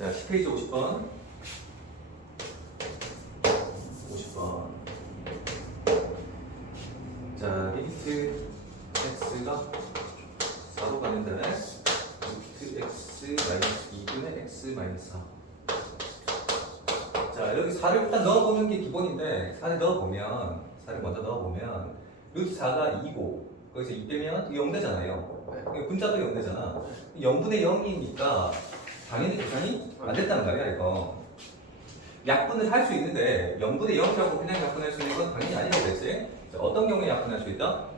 자, 10페이지 50번. 50번. 자, 리미트 x가 4로 가는데 리미트 x 마이너스 2분의 x 마이너스 4. 자, 여기 4를 일단 넣어보는 게 기본인데 4를 넣어보면 4를 먼저 넣어보면 루트 4가 2고 거기서 2 빼면 0 되잖아요. 분자도 0 되잖아. 0분의 0이니까 당연히 계산이 안 됐다는 거야 이거. 약분을 할 수 있는데 0분의 0이라고 그냥 약분할 수 있는 건 당연히 아니게 되지. 자, 어떤 경우에 약분할 수 있다?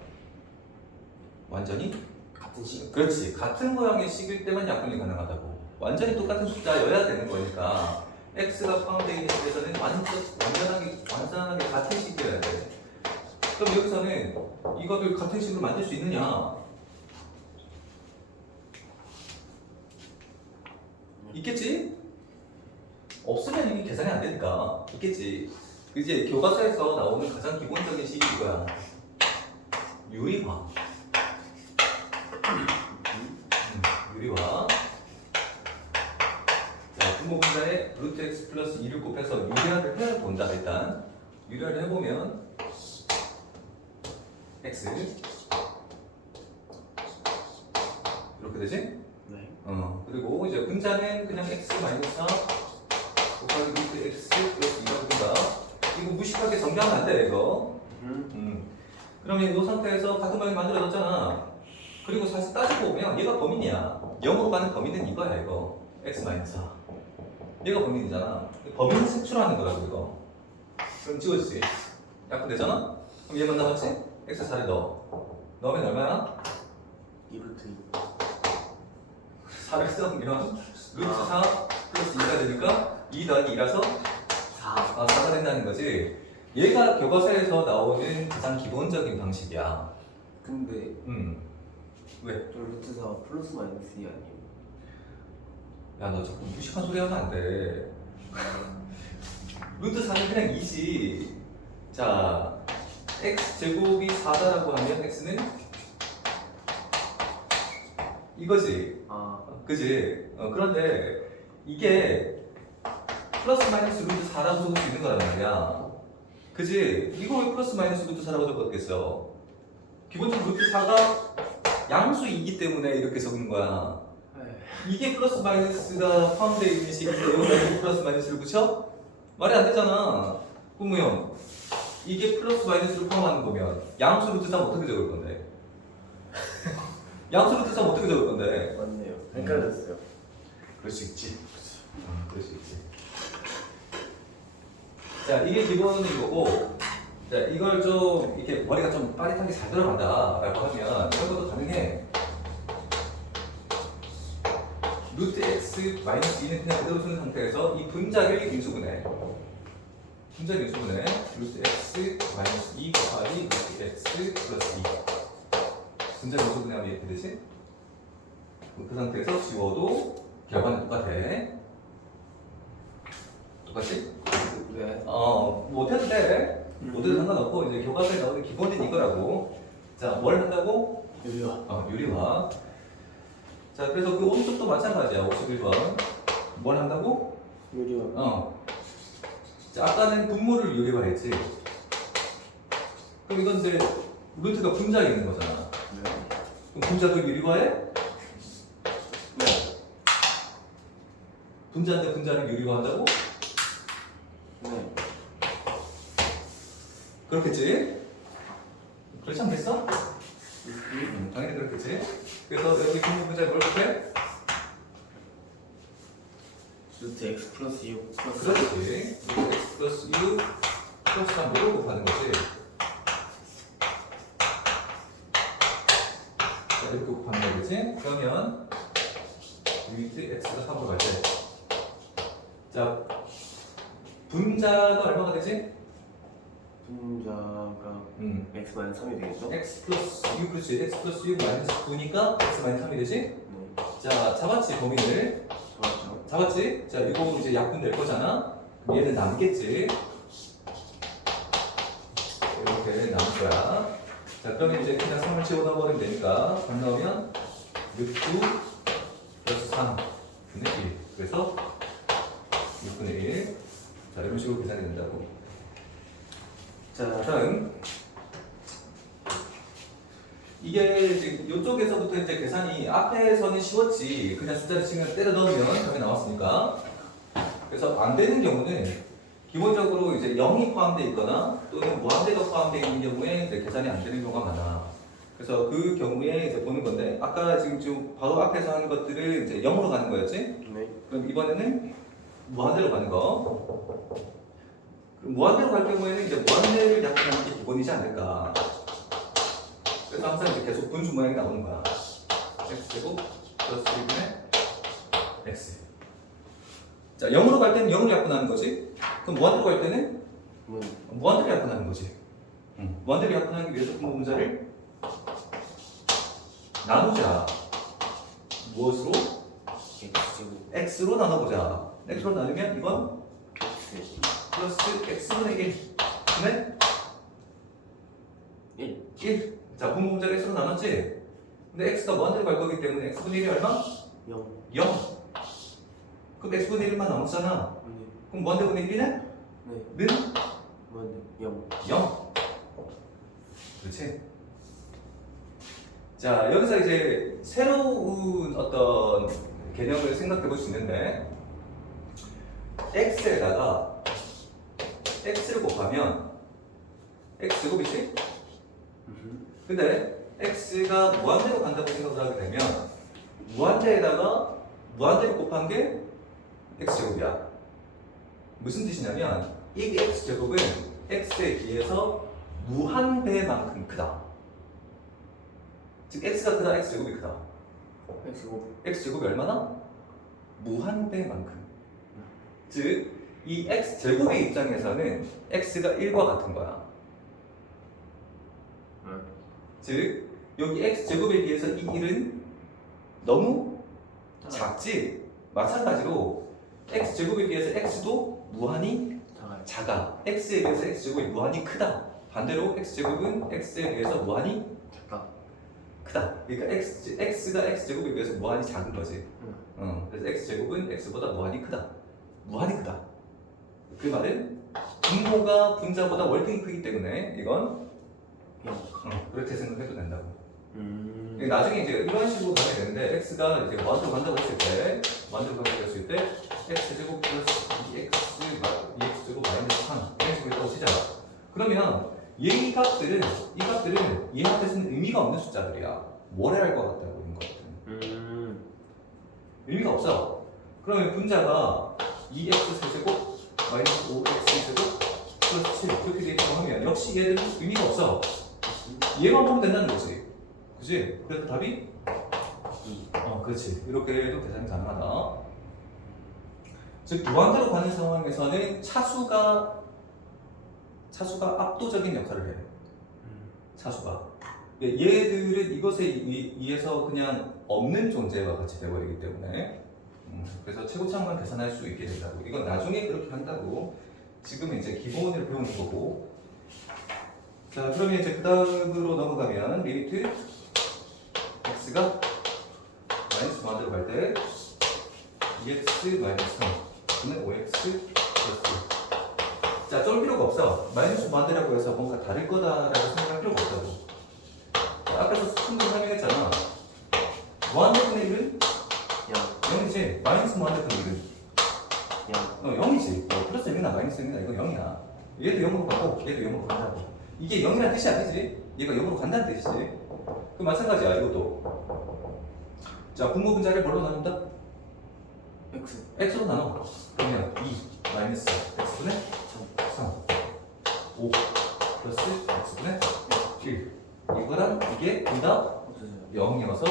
완전히 같은 식. 그렇지. 같은 모양의 식일 때만 약분이 가능하다고. 완전히 똑같은 숫자여야 되는 거니까 x가 포함되어 있는 식에서는 완전하게 같은 식이어야 돼. 그럼 여기서는 이거를 같은 식으로 만들 수 있느냐? 있겠지? 없으면 이게 계산이 안 되니까 있겠지. 이제 교과서에서 나오는 가장 기본적인 식이 이거야. 유리화. 유리화. 자, 분모분자에 루트 x 플러스 2를 곱해서 유리화를 해본다. 일단 유리화를 해보면 x 이렇게 되지? 네. 그리고 이제 분자는 그냥 x 마이너스 4 곱하기 루트 x 플러스 2가 된다. 이거 무식하게 정리하면 안 돼, 이거. 그러면 이 상태에서 같은 방이 만들어졌잖아. 그리고 사실 따지고 보면 얘가 범인이야. 0으로 가는 범인은 이거야, 이거. x 마이너스 4. 얘가 범인이잖아. 범인을 색출하는 거라고, 이거. 그럼 지워지지. 약분되잖아? 그럼 얘만 남았지? x 4를 넣어. 넣으면 얼마야? 2루트 4를 써보면 루트 4 플러스 2가 되니까 2 더하기 2라서 4가 된다는 거지. 얘가 교과서에서 나오는 가장 기본적인 방식이야. 근데 왜? 저 루트 4 플러스 마이너스 2 아니에요? 야, 너 자꾸 무식한 소리 하면 안 돼. 루트 4는 그냥 2지. 자, x 제곱이 4다라고 하면 x는 이거지. 그지? 그런데 이게 플러스 마이너스 루트 4라고 적을 수 있는 거란 말이야. 그지? 이거 왜 플러스 마이너스 루트 4라고 적었겠어? 기본적으로 루트 4가 양수이기 때문에 이렇게 적은 거야. 이게 플러스 마이너스가 포함되어 있는 식인데 여기다 플러스 마이너스를 붙여? 말이 안 되잖아. 그러면 이게 플러스 마이너스를 포함하는 거면 양수 루트 3 어떻게 적을 건데? 양수 루트 3 어떻게 적을 건데? 맞네요. 헷갈렸어요. 그럴 수 있지. 그럴 수 있지. 자, 이게 기본인 거고, 자, 이걸 좀 이렇게 머리가 좀 빠릿하게 잘 들어간다라고 하면 이런 것도 가능해. 루트 x 마이너스 2는 그냥 그대로 쓰는 상태에서 이 분자를 인수분해. 분자를 인수분해. 루트 x 마이너스 2 곱하기 루트 x 플러스 2. 분자를 인수분해하면 이렇게 되지? 그 상태에서 지워도 결과는 똑같아. 똑같지? 네. 못해도 돼. 못해도 상관없고, 이제 교과서에 나오는 기본은 이거라고. 자, 뭘 한다고? 유리화. 유리화. 자, 그래서 그 오른쪽도 마찬가지야. 51번. 뭘 한다고? 유리화. 자, 아까는 분모를 유리화했지. 그럼 이건 이제 루트가 분자에 있는 거잖아. 네. 그럼 분자도 유리화해? 왜? 분자인데 분자를 유리화한다고? 네. 그렇겠지? 그렇지 않겠어? 당연히 그렇겠지? 그래서 여기 분모 분자에 뭘 곱해? 루트 x 플러스 6 플러스 그렇지. x 플러스 6 플러스 3으로 곱하는 거지. 자, 이렇게 곱하는 거지. 그러면 리미트 x가 3으로 갈 때. 자, 분자가 얼마가 되지? 분자가 x 마이너스 3이 되겠죠? x 플러스 6, 그렇지. x 플러스 6 마이너스 9니까 x 마이너스 3이 되지? 네. 자, 잡았지, 범위를. 좋았죠. 잡았지? 자, 이거 이제 약분 될 거잖아? 그럼 얘는 남겠지? 이렇게 남을 거야. 자, 그러면 이제 그냥 3을 집어넣어버리면 되니까 3 넣으면 6, 9 플러스 3 분의 1. 그래서 6분의 1. 자, 이런 식으로 계산이 된다고. 자, 다음. 이게 지금 이쪽에서부터 이제 계산이 앞에서는 쉬웠지. 그냥 숫자를 치면 때려 넣으면 답이 나왔으니까. 그래서 안 되는 경우는 기본적으로 이제 0이 포함되어 있거나 또는 무한대가 포함되어 있는 경우에 이제 계산이 안 되는 경우가 많아. 그래서 그 경우에 이제 보는 건데 아까 지금 바로 앞에서 한 것들을 이제 0으로 가는 거였지? 네. 그럼 이번에는 무한대로 가는 거. 그럼 무한대로 갈 경우에는 이제 무한대를 약분하는 게 기본이지 않을까. 그래서 항상 이제 계속 분수 모양이 나오는 거야. x제곱 플러스 1분의 x. 자, 0으로 갈 때는 0을 약분하는 거지. 그럼 무한대로 갈 때는 무한대로 약분하는 거지. 무한대로 약분하기 위해서 분모 분자를 나누자. 무엇으로? x제곱 x로 나눠보자. x로 나누면 이건 x 플러스 x분의 1 분의 1 1. 자, 분모 분자를 x로 나눴지? 근데 x가 무한대로 갈 거기 때문에 x분의 1이 얼마? 0 0. 그럼 x분의 1만 남았잖아. 네. 그럼 무한대분의 1이네? 네. 는? 뭐네 0 0. 그렇지? 자, 여기서 이제 새로운 어떤 개념을 생각해 볼 수 있는데 x에다가 x를 곱하면 x제곱이지? 근데 x가 무한대로 간다고 생각을 하게 되면 무한대에다가 무한대로 곱한 게 x제곱이야. 무슨 뜻이냐면 이 x제곱은 x에 비해서 무한배만큼 크다. 즉 x가 크다, x제곱이 크다. x제곱 x제곱이 얼마나? 무한배만큼. 즉 이 x제곱의 입장에서는 x가 1과 같은 거야. 즉 여기 x제곱에 비해서 이 1은 너무 작지? 마찬가지로 x제곱에 비해서 x도 무한히 작아요. 작아. x에 비해서 x제곱이 무한히 크다. 반대로 x제곱은 x에 비해서 무한히 작다. 크다. 그러니까 x가 x제곱에 비해서 무한히 작은 거지. 그래서 x제곱은 x보다 무한히 크다. 무한히 크다. 그 말은 분모가 분자보다 월등히 크기 때문에 이건 그렇게 생각해도 된다고. 나중에 이제 이런 식으로 가게 되는데 x가 이제 무한대로 간다고 했을 때 무한대로 간다고 했을 때 x제곱 플러스 2x 제곱 마이너스 3 이런 식으로 있다고 치자. 그러면 이 값들은 이 앞에서는 의미가 없는 숫자들이야. 뭘 해야 할 것 같다고 이런 것들은 의미가 없어. 그러면 분자가 2x 세제곱 마이너스 5x 제곱 플러스 7 이렇게 돼 있다고 하면 역시 얘들은 의미가 없어. 얘만 보면 된다는 거지. 그치? 그래서 답이 2 그렇지. 이렇게 해도 계산이 가능하다. 즉 무한대로 가는 상황에서는 차수가 압도적인 역할을 해. 차수가. 얘들은 이것에 의해서 그냥 없는 존재와 같이 되어버리기 때문에 그래서 최고차만 계산할 수 있게 된다고. 이건 나중에 그렇게 한다고. 지금은 이제 기본을 배우는 거고. 자, 그러면 이제 그 다음으로 넘어가면 리미트 x가 마이너스 무한대로 갈 때 2x 마이너스 3는 5x 플러스 1. 자, 쫄 필요가 없어. 마이너스 무한대라고 해서 뭔가 다를 거다라고 생각할 필요가 없다고. 자, 아까도 충분히 설명했잖아. 무한대분의 1은 0이지. 마이너스 무한대분의 1은 0이지. 플러스 0이나 마이너스 0이나 이건 0이야. 얘도 0으로 가고 얘도 0으로 간다고. 이게 0이라는 뜻이 아니지. 얘가 0으로 간다는 뜻이지. 그 마찬가지야 이것도. 자, 분모 분자를 뭘로 나눈다? x x로 나눠. 그러면 2 마이너스 x분의 3 5 플러스 x분의 1 이거랑 이게 둘 다 없어져요. 0이어서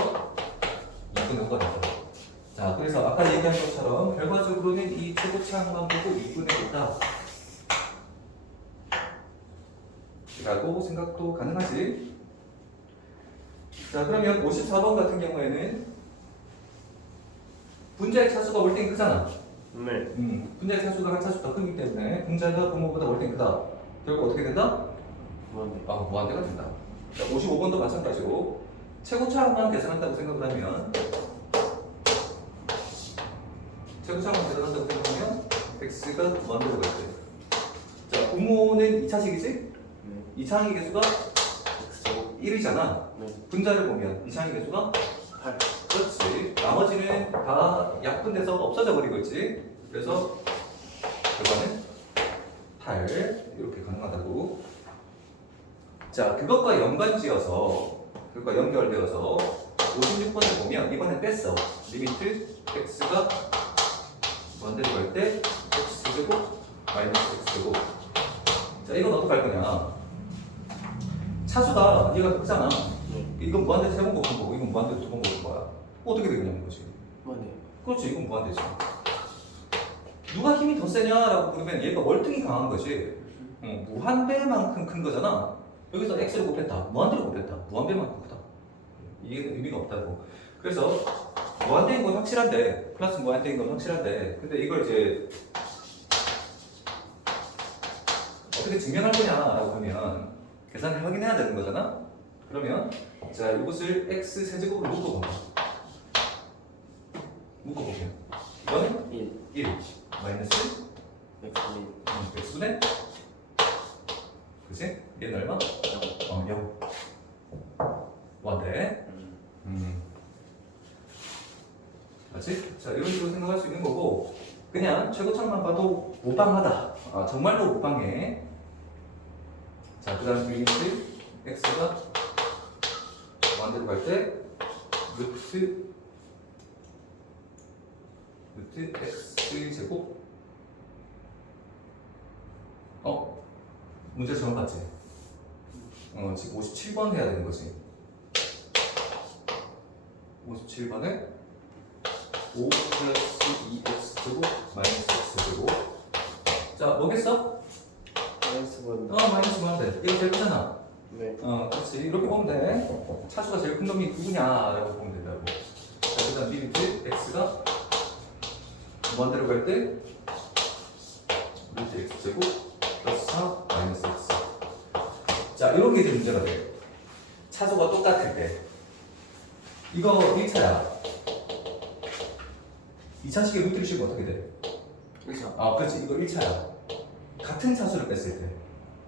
2분의 5가 된다. 자, 그래서 아까 얘기한 것처럼 결과적으로는 이 최고차항만 보고 2분의 5다 라고 생각도 가능하지. 자, 그러면 54번 같은 경우에는 분자의 차수가 월등히 크잖아. 네. 분자의 차수가 한 차수 더 크기 때문에 분자가 분모보다 월등히 크다. 결국 어떻게 된다? 무한대. 무한대가 된다. 자, 55번도 마찬가지고 최고차항만 계산한다고 생각을 하면 x가 무한대로 갈 때. 자, 분모는 2차식이지? 네. 2차항의 개수가 X제곱 1이잖아. 네. 분자를 보면 2차항의 개수가 8 그렇지. 나머지는 다 약분돼서 없어져 버리고 있지. 그래서 결과는 8 이렇게 가능하다고. 자, 그것과 연관지어서 그것과 연결되어서 56번을 보면 이번엔 뺐어. 리미트 x가 무한대로 갈 때 x제곱 마이너스 x제곱. 자, 이건 어떻게 할 거냐? 차수가 얘가 크잖아. 네. 이건 무한대 세번 곱은 거고 이건 무한대 두번 곱은 거야. 어떻게 되겠냐는 거지. 맞네요. 그렇지, 이건 무한대지. 누가 힘이 더 세냐라고 부르면 얘가 월등히 강한 거지. 무한배만큼 큰 거잖아. 여기서 x를 곱했다, 무한대로 곱했다, 무한배만큼 크다. 이게 의미가 없다고. 그래서 무한대인 건 확실한데, 플러스 무한대인 건 확실한데, 근데 이걸 이제 어떻게 증명할 거냐라고 하면 계산을 확인해야 되는 거잖아. 그러면 자, 이것을 x 세제곱으로 묶어본다. 묶어보면 이거는 1 마이너스 X는 x분의 그치? 얘는 얼마? 0 원대. 맞지? 자, 이런 식으로 생각할 수 있는 거고, 그냥 최고창만 봐도 무방하다. 아, 정말로 무방해. 자, 그 다음 리미트 x가 완대로 갈 때 루트 x 제곱. 문제 정확 같지? 지금 57번 해야 되는 거지. 57번에 5 플러스 2x 제곱 마이너스 x 제곱. 자, 뭐겠어? 마이너스 번 마이너스 무한대. 이거 제일 크잖아. 네. 그렇지. 이렇게 보면 돼. 차수가 제일 큰 놈이 누구냐라고 보면 된다고. 자, 그 다음 리미트 x가 무한대로 갈 때 루트 x 제곱 플러스 4 마이너스 x. 자, 이렇게 이제 문제가 돼. 차수가 똑같을 때. 이거 1차야. 2차식의 루트를 씌우면 어떻게 돼? 1차 그렇지. 이거 1차야. 같은 차수를 뺐을 때.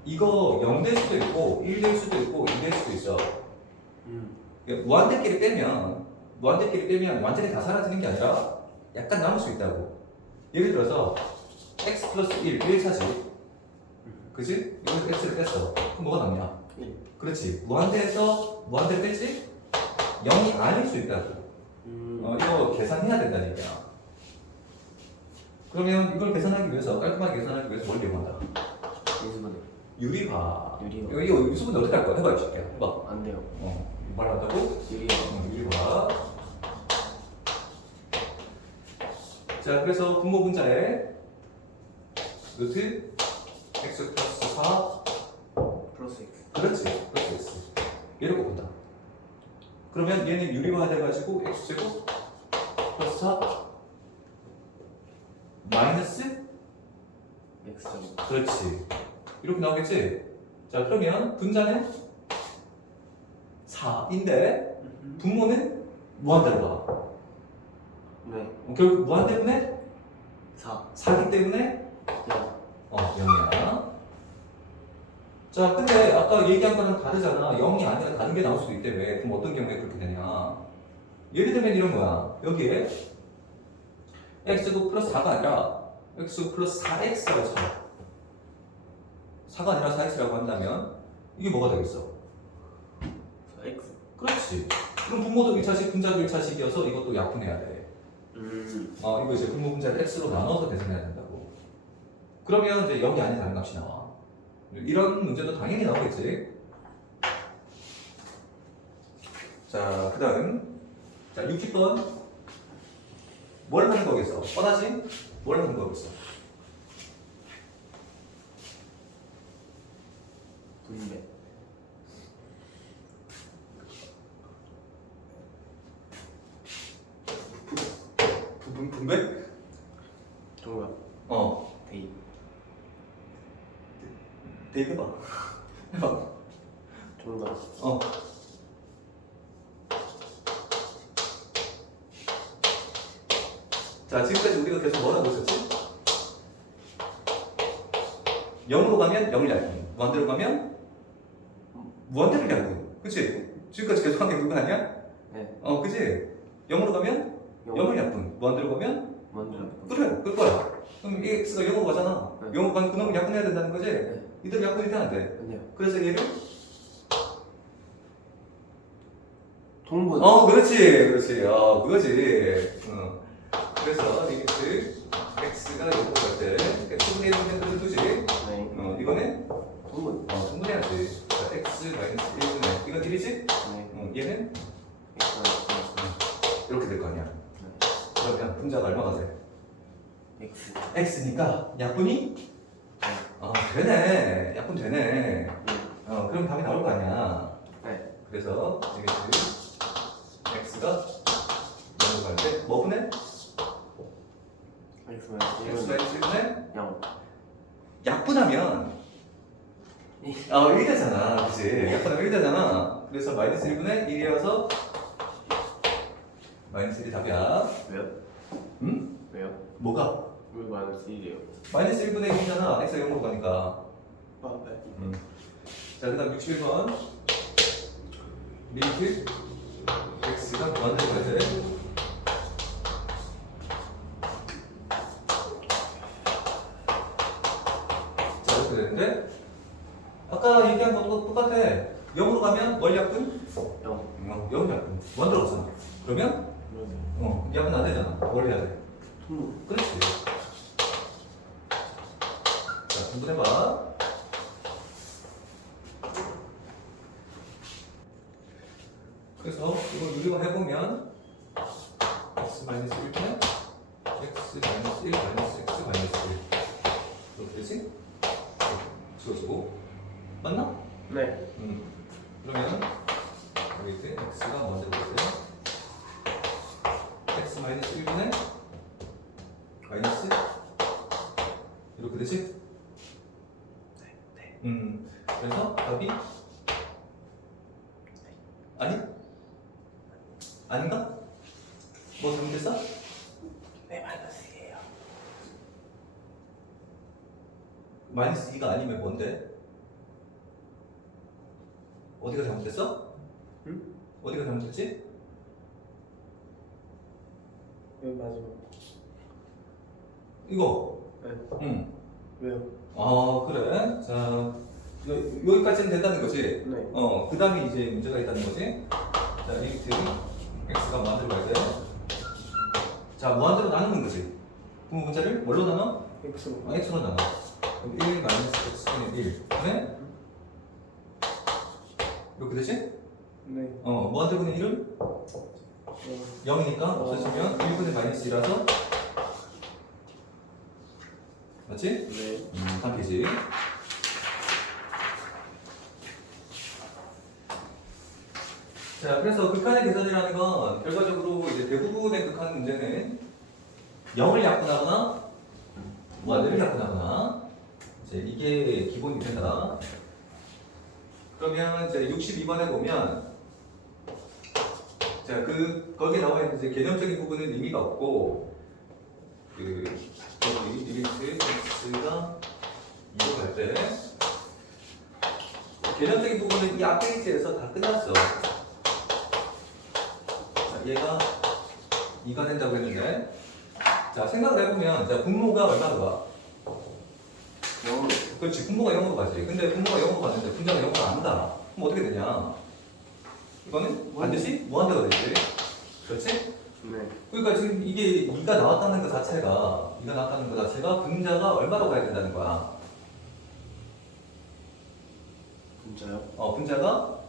이거 0 될 수도 있고, 1 될 수도 있고, 2 될 수도 있어. 무한대끼리 빼면 완전히 다 사라지는 게 아니라 약간 남을 수 있다고. 예를 들어서 x 플러스 1차식. 그치? 이거 x를 뺐어. 그럼 뭐가 남냐? 1 그렇지. 무한대에서 무한대 뺐지? 0이 아닐 수 있다고. 이거 계산해야 된다는 얘기야. 그러면 이걸 계산하기 위해서, 깔끔하게 계산하기 위해서 뭘 이용한다? 유수분 유리화. 유리화. 이거 유수분 어떻게 할 거야? 해봐 줄게. 해봐. 안 돼요. 뭘 한다고? 유리화 유리화. 자, 그래서 분모 분자에 루트 x 플러스 4 플러스 X 그렇지. 플러스 x 이렇게 본다. 그러면 얘는 유리화 돼가지고 x제곱 플러스 4 마이너스 X제곱 그렇지. 이렇게 나오겠지? 자, 그러면 분자는 4인데 분모는 무한대로 가. 네 결국 무한대 때문에 4 4기 때문에 0 0이야. 자, 근데 아까 얘기한 거랑 다르잖아. 0이 아니라 다른 게 나올 수도 있대. 왜? 그럼 어떤 경우에 그렇게 되냐? 예를 들면 이런 거야. 여기에 x제곱 플러스 4가 아니라 x 플러스 4x라고 쳐. 4가 아니라 4x라고 한다면 이게 뭐가 되겠어? 4X 그렇지. 그럼 분모도 1차식, 분자도 1차식이어서 이것도 약분해야 돼. 이거 이제 분모 분자를 x로 나눠서 계산해야 된다고. 그러면 이제 0이 아닌 다른 값이 나와. 이런 문제도 당연히 나오겠지. 자, 그 다음. 자, 60번. 뭘 하는 거겠어? 뻔하지? 뭘 하는 거겠어? 분배 분배? 정답 데이 대입해봐. 해봐. 정답 자, 지금까지 우리가 계속 뭘 하고 있었지? 0으로 가면 0을 약분, 무한대로 가면 무한대를 약분. 그치? 지금까지 계속 한 게 그거 아니야? 네. 그치? 0으로 가면 0을 약분, 무한대로 가면 만들어. 그래, 그거야. 그럼 이 x가 0으로 가잖아. 네. 0으로 가면 그놈을 약분해야 된다는 거지? 네. 이대로 약분이 돼야 안 돼. 아니요. 그래서 얘를 통분. 그렇지, 그렇지. 그거지. 그래서 리미트 x가 0으로 갈 때, x분의 1은 그래도 두지. 네. 이거는 통분. 분분해야지. 자, x 마이너스 1분의 이건 1이지? 네. 얘는 X. 이렇게 될 거 아니야. 네. 그러면 분자가 얼마가 돼? X. x니까 약분이 되네. 약분 되네. 네. 그럼 답이 나올 거 아니야. 네. 그래서 리미트 x가 0으로 갈 때 뭐 분해? X x 마이너스 1분의 양. 약분하면 1되잖아. 그치? 약분하면 1되잖아. 그래서 마이너스 1분의 1이어서 마이너스 1이 답이야. 왜요? 응? 왜요? 뭐가? 왜 마이너스 1이에요? 마이너스 1분의 1이잖아. x가 0으로 가니까. 네. 자, 그 다음 61번. 리미트 x가 무한대로 가야 돼. 자, 이렇게 되는데 아까 얘기한 것도 똑같아. 0으로 가면 뭘 약분? 0. 0 약분. 무한대로 갔잖아. 그러면 그러세요. 약분 안 되잖아. 뭘 해야 돼? 통분. 그렇지. 자, 분분해봐. 그래서 이걸 유리화 해보면 x 마이너스 1분 x 마이너스 1 마이너스 x 마이너스 1 이렇게 되지? 지워지고 맞나? 네. 그러면 여기 있지? x가 먼저 되겠어요. x 마이너스 1분의 마이너스 이렇게 되지? 네. 그래서 답이 아니? 아닌가? 뭐 잘못됐어? 네, 마이너스예요. 마이너스 2가 아니면 뭔데? 어디가 잘못됐어? 응? 어디가 잘못됐지? 여기 마지막. 이거. 네. 응. 왜요? 그래. 자, 여기까지는 된다는 거지. 네. 그 다음에 이제 문제가 있다는 거지. 자, 리미트 x가 무한대로 가야 돼. 자, 무한대로 나누는 거지. 그럼 문제를 뭘로 나눠? X로. x로 나눠. 그럼 1 마이너스 x분의 1. 그래? 이렇게 되지? 네. 무한대분의 1은 0이니까 없어지면 1분의 마이너스 1이라서 맞지? 네. 한 페이지. 자, 그래서 극한의 계산이라는 건 결과적으로 이제 대부분의 극한 문제는 0을 약분하거나 무한대를 약분하거나 이제 이게 기본이 된다. 그러면 이제 62번에 보면 자, 거기에 나와 있는 이제 개념적인 부분은 의미가 없고 여기 리미트 x가 2로 갈 때 개념적인 부분은 이 앞 페이지에서 다 끝났어. 자, 얘가 2가 된다고 했는데 자, 생각을 해보면 자, 분모가 얼마로 가? 0. 그렇지, 분모가 0으로 가지. 근데 분모가 0으로 갔는데 분자가 0으로 안 가. 그럼 어떻게 되냐? 이거는 반드시 무한대가 되지. 그렇지? 네. 그러니까 지금 이게 2가 나왔다는 것 자체가 분자가 얼마로 가야 된다는 거야? 분자요? 분자가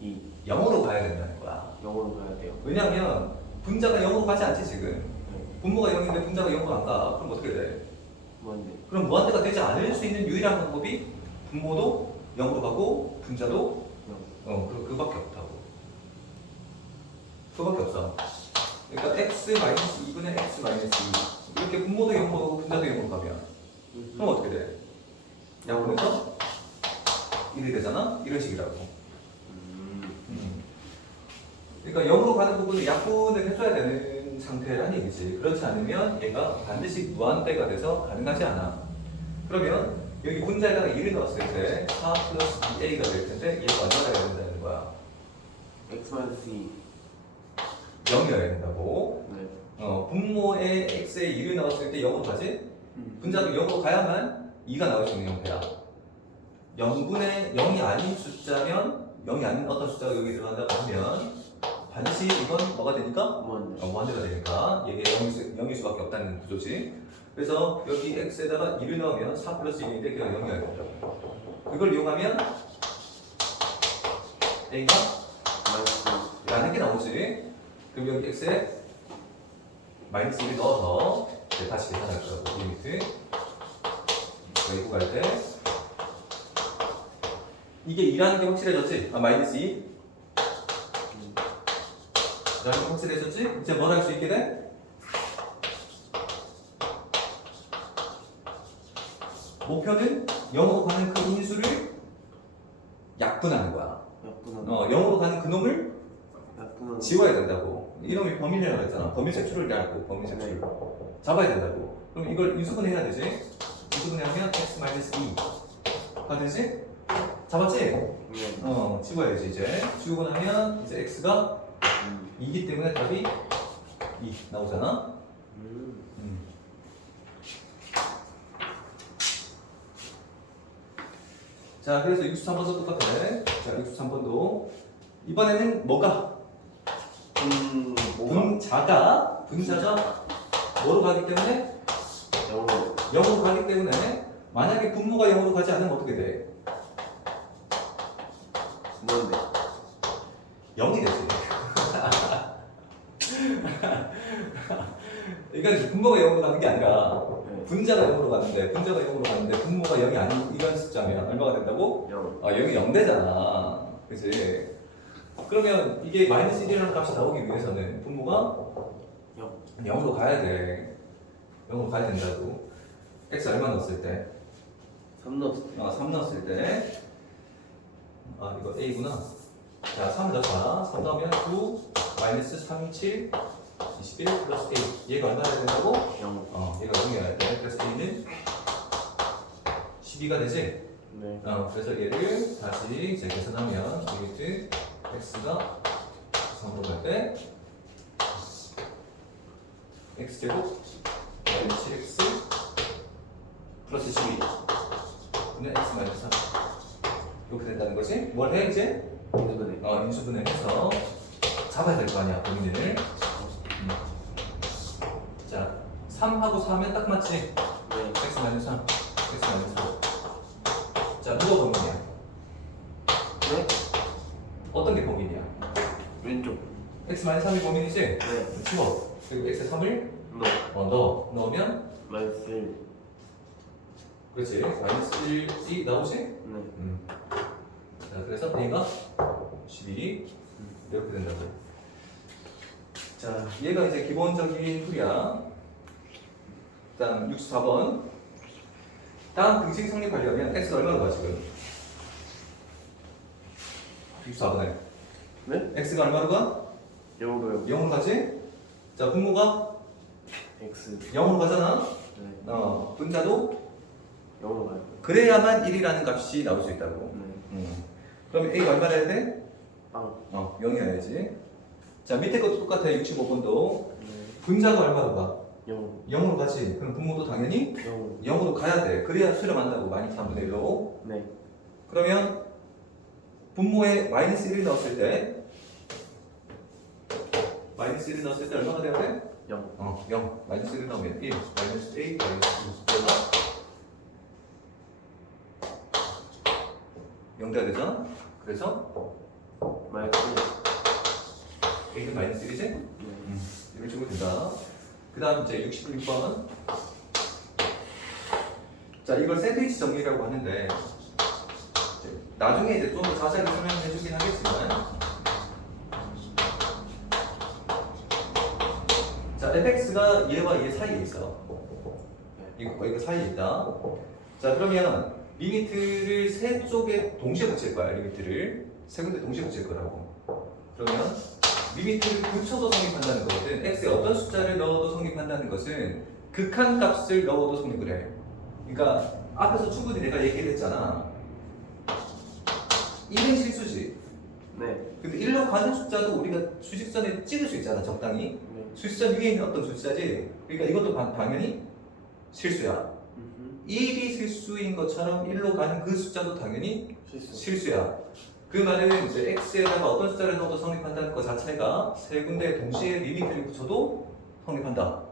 2. 0으로 가야 된다는 거야. 0으로 가야 돼요. 왜냐하면 분자가 0으로 가지 않지 지금. 네. 분모가 0인데 분자가 0으로 안 가. 그럼 어떻게 돼? 뭔데? 그럼 무한대가 되지 않을 수 있는 유일한 방법이 분모도 0으로 가고 분자도 0. 그거밖에 없다고. 그거밖에 없어. 그러니까 x 마이너스 2분의 x 마이너스 2 이렇게 분모도 0으로 가고 분자도 0으로 가면 그럼 어떻게 돼? 양분해서 1이 되잖아? 이런 식이라고. 그러니까 0으로 가는 부분은 약분을 해줘야 되는 상태란 얘기지. 그렇지 않으면 얘가 반드시 무한대가 돼서 가능하지 않아. 그러면 여기 분자에다가 1을 넣었을 때 4 플러스 2a가 될 텐데 얘가 얼마나 돼야 된다는 거야? x 마이너스 2. 0이어야 된다고. 네. 분모에 x에 1을 넣었을 때 0으로 가지? 분자도 0으로 가야만 2가 나올 수 있는 형태야. 0분의 0이 아닌 숫자면 0이 아닌 어떤 숫자가 여기 들어간다고 하면 반드시 이건 뭐가 되니까? 무한대. 무한대가 되니까 이게 0일 수밖에 없다는 구조지. 그래서 여기 x에다가 1을 넣으면 4 플러스 1인데 그냥 0이어야 된다고. 그걸 이용하면 a가 마이너스 라는 게 나오지. 그럼 여기 x에 마이너스 1을 넣어서 이제 다시 계산할 거라고. 리미트 여기 갈 때 이게 2라는 게 확실해졌지? 마이너스 2 라는 게 확실해졌지? 이제 뭘 할 수 있게 돼? 목표는 0으로 가는 그 인수를 약분하는 거야. 약분하는 0으로 가는 그놈을 약분하는 지워야 된다고. 이놈이 범인이라고 했잖아. 범인 색출을 얇고 범인 색출 잡아야 된다고. 그럼 이걸 인수분해해야 되지. 인수분해하면 x 마이너스 2가 되지. 잡았지? 네. 지워야지 이제. 지우고 나면 이제 x가 2기 때문에 답이 2 나오잖아. 자, 그래서 63번도 똑같아. 자, 63번도 이번에는 뭐가? 뭐가? 분자가 뭐로 가기 때문에? 0으로. 0으로 가기 때문에 만약에 분모가 0으로 가지 않으면 어떻게 돼? 무한대. 0이 되지. 그러니까 분모가 0으로 가는 게 아니라 네. 분자가 0으로 가는데 분모가 0이 아닌 이런 숫자면 얼마가 된다고? 0. 0이 0 되잖아. 그치? 그러면 이게 마이너스 1이라는 값이 나오기 위해서는 분모가 0. 0으로 가야 돼. 0으로 가야 된다고. x 얼마 넣었을 때? 3 넣었을 때. 3 넣었을 때. 이거 a구나. 자, 3 넣자. 3 넣으면 9 마이너스 3, 7, 21 플러스 a. 얘가 얼마나 돼야 된다고? 0. 얘가 0이어야 돼. 그래서 a는 12가 되지? 네. 그래서 얘를 다시 이제 계산하면 리미트 x가 3으로 갈 때 x제곱 마이너스 7x 플러스 12 는 x 마이너스 3 이렇게 된다는 거지? 뭘 해 이제? 인수분해. 인수분해를 해서 잡아야 될 거 아니야 범위를. 자 3하고 4면 딱 맞지? 네. x 마이너스 3 x 마이너스 3 자 누가 범위냐? 네? 어떤 게 범위냐? 왼쪽. x 마이너스 3이 범위이지? 네. 치워. 그리고 x 3을 넣어. 넣으면 마이너스 1. 그렇지 마이너스 1이 나오지? 네. 자 그래서 a가 12 이렇게 된다고. 자 얘가 이제 기본적인 풀이야. 다음 64번. 다음 등식이 성립하려면 x가 얼마로 가 지금? 64번에 네? x가 얼마로 가? 0으로요. 0으로 가지? 자 분모가 x. 0으로 가잖아. 네. 분자도 0으로 가요. 그래야만 1이라는 값이 나올 수 있다고. 네. 그럼 a가 얼마나 해야 돼? 빵. 0이어야지. 자 밑에 것도 똑같아. 65번도 네. 분자가 얼마로 가? 0. 0으로 가지. 그럼 분모도 당연히 0. 0으로 가야 돼. 그래야 수렴한다고. 많이 3분의 1로. 네. 그러면 분모에 마이너스 1을 넣었을 때 마이너스 1을 넣었을 때 얼마가 돼야 돼? 0. 0. 마이너스 1을 넣으면 1. 마이너스 a 마이너스 2. 얘가 0 돼야 되잖아. 그래서 마이너스 1. a는 마이너스 1이지? 네. 이런 식으로 된다. 그 다음 이제 66번. 자, 이걸 샌드위치 정리라고 하는데, 나중에 이제 좀 더 자세하게 설명해 주긴 하겠지만, 자, fx가 얘와 얘 사이에 있어. 이거 사이에 있다. 자, 그러면 리미트를 세 쪽에 동시에 붙일 거야, 리미트를. 세 군데 동시에 붙일 거라고. 그러면 리미트를 붙여서 성립한다는 거거든. x에 어떤 숫자를 넣어도 성립한다는 것은 극한 값을 넣어도 성립을 해. 그러니까 앞에서 충분히 내가 얘기를 했잖아. 1은 실수지. 네. 근데 1로 가는 숫자도 우리가 수직선에 찍을 수 있잖아, 적당히. 네. 수직선 위에 있는 어떤 숫자지. 그러니까 이것도 당연히 실수야. 1이 실수인 것처럼 1로 가는 그 숫자도 당연히 실수. 실수야. 그 말은 이제 x에다가 어떤 숫자를 넣어도 성립한다는 것 자체가 세 군데 동시에 리미트를 붙여도 성립한다는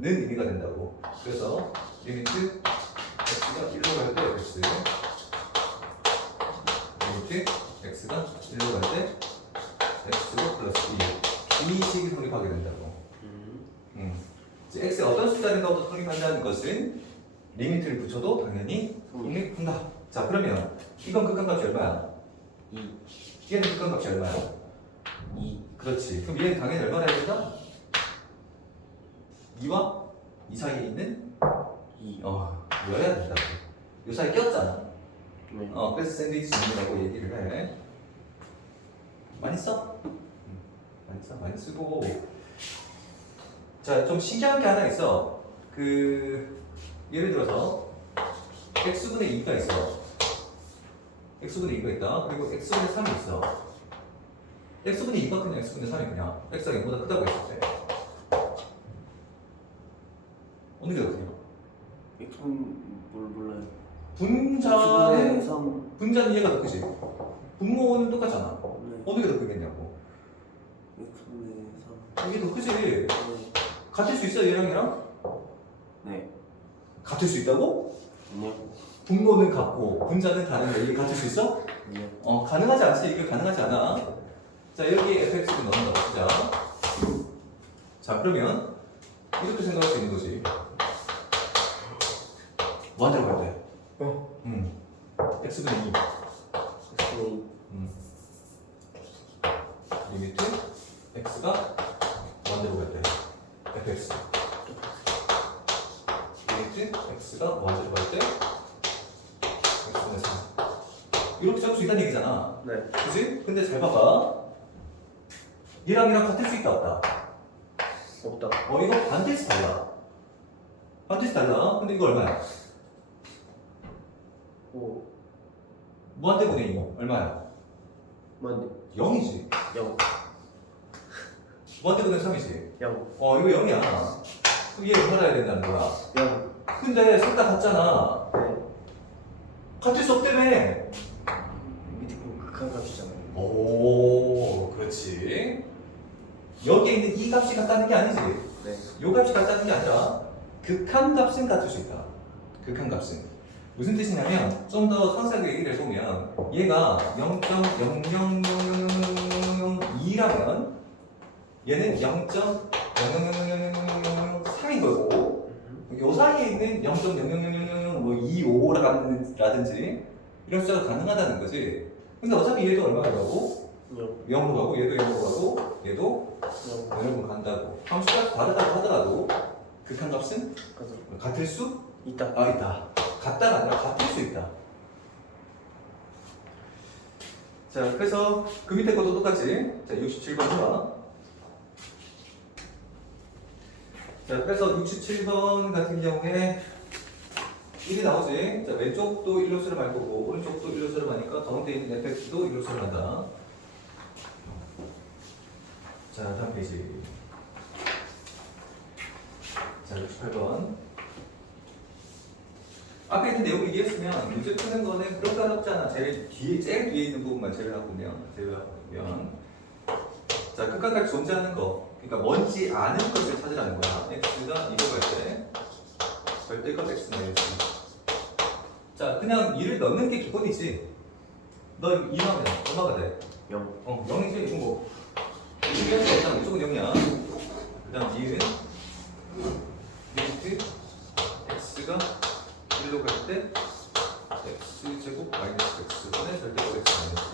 의미가 된다고. 그래서 리미트 x가 1로 갈 때 x, 리미트 x가 1로 갈 때 x로 플러스 2, 이 식이 성립하게 된다고. 이제 x에 어떤 숫자를 넣어도 성립한다는 것은 리미트를 붙여도 당연히 성립한다. 자, 그러면 이건 극한값이 얼마야? 2. 얘는 극한값이 얼마야? 2. 그렇지. 그럼 얘는 당연히 얼마나 해야 된다? 2와 2 사이에 있는 2. 여야 된다고. 요 사이에 꼈잖아. 네. 그래서 샌드위치 정리라고 얘기를 해. 많이 써? 많이 써. 많이 쓰고. 자, 좀 신기한 게 하나 있어. 예를 들어서 x분의 2가 있어. x분의 2가 있다. 그리고 x분의 3이 있어. x분의 2가 그냥 x분의 3이 그냥 x가 0보다 크다고 했을 때 어느 게 어떻게? X는 몰라요. 분자는 3. 분자는 얘가 더 크지. 분모는 똑같잖아. 네. 어느 게 더 크겠냐고. X분의 3. 이게 더 크지. 네. 같을 수 있어 얘랑? 네. 같을 수 있다고? 아니요. 분모는 같고 분자는 다른데 이게 같을 수 있어? 아니요. 가능하지 않지. 이게 가능하지 않아. 자, 여기 fx를 넣는다고 보자. 자, 그러면 이렇게 생각할 수 있는 거지. 뭐한테로 갈 때? x분의 2. X분의 리미트 x가 원대로 갈 때 fx. 리미트 x가 원대로 갈 때 x분의 3. 이렇게 적을 수 있다는 얘기잖아. 네. 그치? 근데 잘 봐봐. 얘랑 같을 수 있다 없다? 없다. 이거 반드시 달라. 반드시 달라. 근데 이거 얼마야? 5. 무한대분의 2뭐 얼마야? 맞네. 0이지. 0. 무한대분의 3이지. 0. 이거 0이야. 그럼 얘 얼마나 해야 된다는 거야? 0. 근데 셋 다 같잖아. 네. 같을 수 없다며. 밑에 거 극한값이잖아요. 오, 그렇지. 여기에 있는 이 값이 같다는 게 아니지. 네. 요 값이 같다는 게 아니라 극한값은 같을 수 있다. 극한값은. 무슨 뜻이냐면 좀 더 상세하게 얘기를 해보면 얘가 0.0000002라면 얘는 0.0000003인 거고 요 사이에 있는 0.0000025라든지 이런 숫자가 가능하다는 거지. 근데 어차피 얘도 얼마나 가고 0. 0으로 가고 얘도 0으로 가고 얘도 0. 0으로 간다고. 함수가 다르다고 하더라도 극한값은 같을 수 있다. 있다. 같다가 아니라 같을 수 있다. 자, 그래서 그 밑에 것도 똑같이. 자, 67번 봐. 자, 그래서 67번 같은 경우에 1이 나오지. 자, 왼쪽도 1로스를 갈 거고 오른쪽도 1로스를 가니까 가운데 있는 fx도 1로스를 간다. 자, 다음 페이지. 자, 68번. 앞에 있는 내용 이해했으면 문제 푸는 거는 그렇게 어렵잖아. 제일 뒤에 있는 부분만 제외하면. 자, 극한값이 존재하는 거. 그러니까 뭔지 아는 것을 찾으라는 거야. x가 2로 갈 때. 절대값 x 마이너스. 자, 그냥 2를 넣는 게 기본이지. 너 2 넣으면 얼마가 돼? 0. 0이지. 이거 뭐. 준비할 수 없잖아. 무조건 0이야. 그 다음 2는 리미트 x가 1로 갈 때 x제곱 마이너스 x분의 절대값 x 마이너스.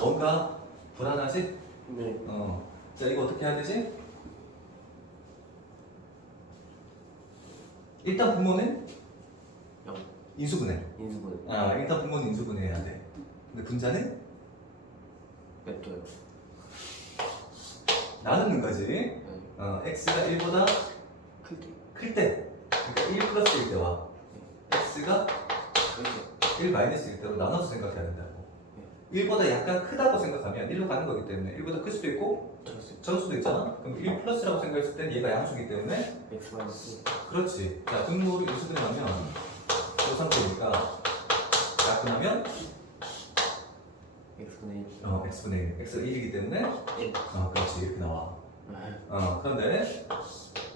뭔가 불안하지? 네. 자, 이거 어떻게 해야 되지? 일단 분모는 0. 인수분해. 인수분해. 일단 분모는 인수분해 해야 돼. 근데 분자는 냅둬요. 나누는 거지. 네. x가 1보다 클 때. 클 때. 그러니까 1 플러스 1 때와 x x가 저기요. 1 마이너스 1 대로 나눠서 생각해야 된다고. 1보다 약간 크다고 생각하면 1로 가는 거기 때문에 1보다 클 수도 있고 저기요. 적을 수도 있잖아. 그럼 1 플러스라고 생각했을 땐 얘가 양수기 때문에 x 마이너스 그렇지. 자, 분모를 인수분해 하면 이 상태니까 자, 그러면 x분의 1. x분의 1, x가 1이기 때문에 1. 그렇지. 이렇게 나와. 네. 그런데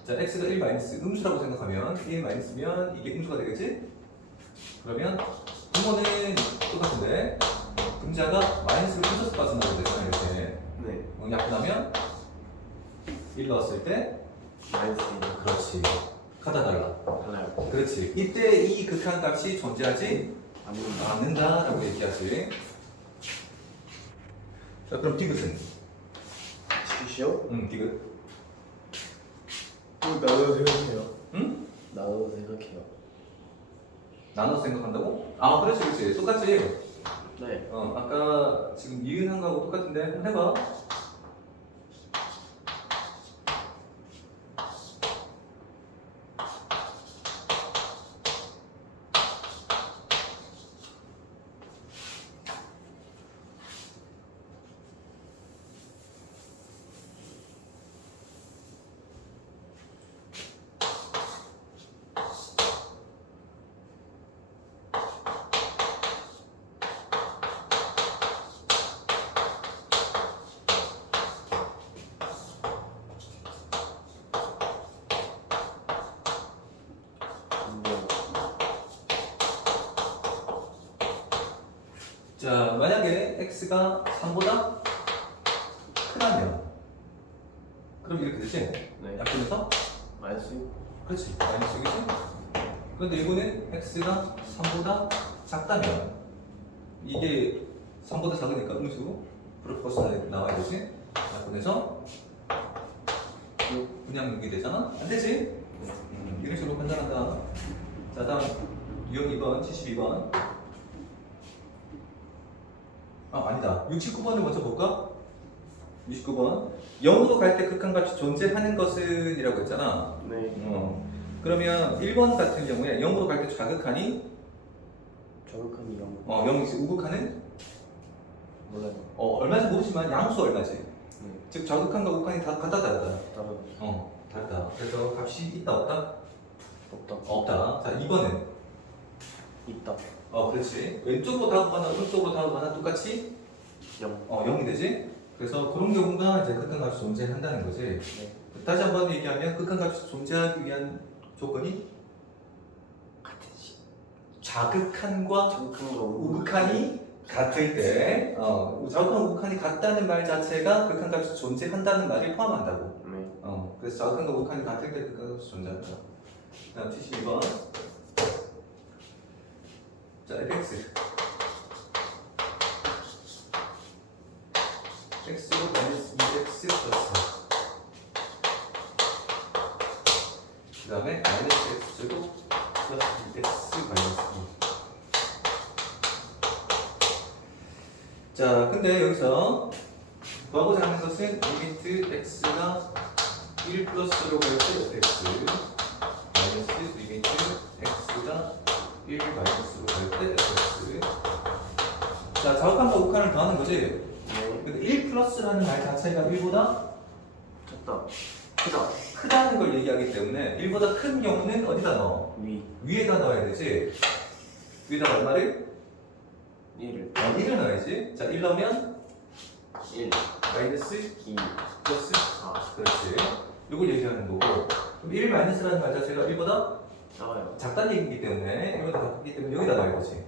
자, x가 1 마이너스 음수라고 생각하면 1 마이너스면 이게 음수가 되겠지? 그러면 분모는 똑같은데 분자가 마이너스를 붙여서 빠져나오게 되잖아 이렇게. 네. 약분하면 1 넣었을 때 마이너스 1. 그렇지. 카다 달라. 달라요. 그렇지. 이때 이 극한값이 존재하지 아닙니다. 않는다라고 얘기하지. 자, 그럼 디귿은? 디귿이요? 디귿. 나도 생각해요. 응? 나도 생각해요. 나눠서 생각한다고? 그렇지, 그렇지. 똑같지. 네. 아까 지금 니은한 거하고 똑같은데 한번 해봐. 자, 만약에 x가 3보다 크다면 그럼 이렇게 되지? 네. 약분해서? 마이너스 6. 그렇지. 마이너스 이겠지? 그런데 이거는 x가 3보다 작다면 이게 3보다 작으니까 음수 프로포션에 나와야 되지? 약분해서 그냥 6이 되잖아? 안 되지? 이런 식으로 판단한다. 자, 다음 유형 2번, 72번. 아니다. 69번을 먼저 볼까? 69번. 0으로 갈 때 극한값이 존재하는 것은 이라고 했잖아. 네. 그러면 1번 같은 경우에 0으로 갈 때 좌극한이 저극함이 0. 0이지. 우극한은 몰라요. 얼마인지 모르지만 양수 얼마지. 네. 즉 좌극한과 우극한이 다 같다 다르다. 다른. 다르다. 그래서 값이 있다 없다? 없다. 없다. 자, 2번은 있다. 그렇지. 왼쪽으로 다가가나 오른쪽으로 다가가나 똑같이 0. 0이 되지. 그래서 그런 경우가 이제 극한값이 존재한다는 거지. 네. 다시 한번 얘기하면 극한값이 존재하기 위한 조건이 같은지. 좌극한과 저극함과 우극한이 같을 때, 좌극한 우극한이 같다는 말 자체가 극한값이 존재한다는 말을 포함한다고. 네. 그래서 좌극한과 우극한이 같을 때 극한값이 존재한다. 다음 72번. 자, fx. x로 마이너스 2x 플러스. 그 다음에 마이너스 x제곱 플러스 2x 마이너스 2. 자, 근데 여기서 구하고자 하는 것은 리미트 x가 1 플러스로 갈 때 fx 마이너스 리미트 x가 1 마이너스로 갈 때 fx. 자, 좌극한과 우극한을 더하는 거지. 네. 근데 1 플러스라는 말 자체가 1보다 작다. 크다는 걸 얘기하기 때문에 1보다 큰 경우는 어디다 넣어? 위. 위에다 넣어야 되지. 위에다 얼마를? 1을. 1을 넣어야지. 자, 1 넣으면 1. 마이너스 2. 플러스. 4. 그렇지. 이걸 얘기하는 거고. 그럼 1 마이너스라는 말 자체가 1보다 작아요. 작다는 얘기이기 때문에 1보다 작기 때문에 여기다 넣어야 되지. 네.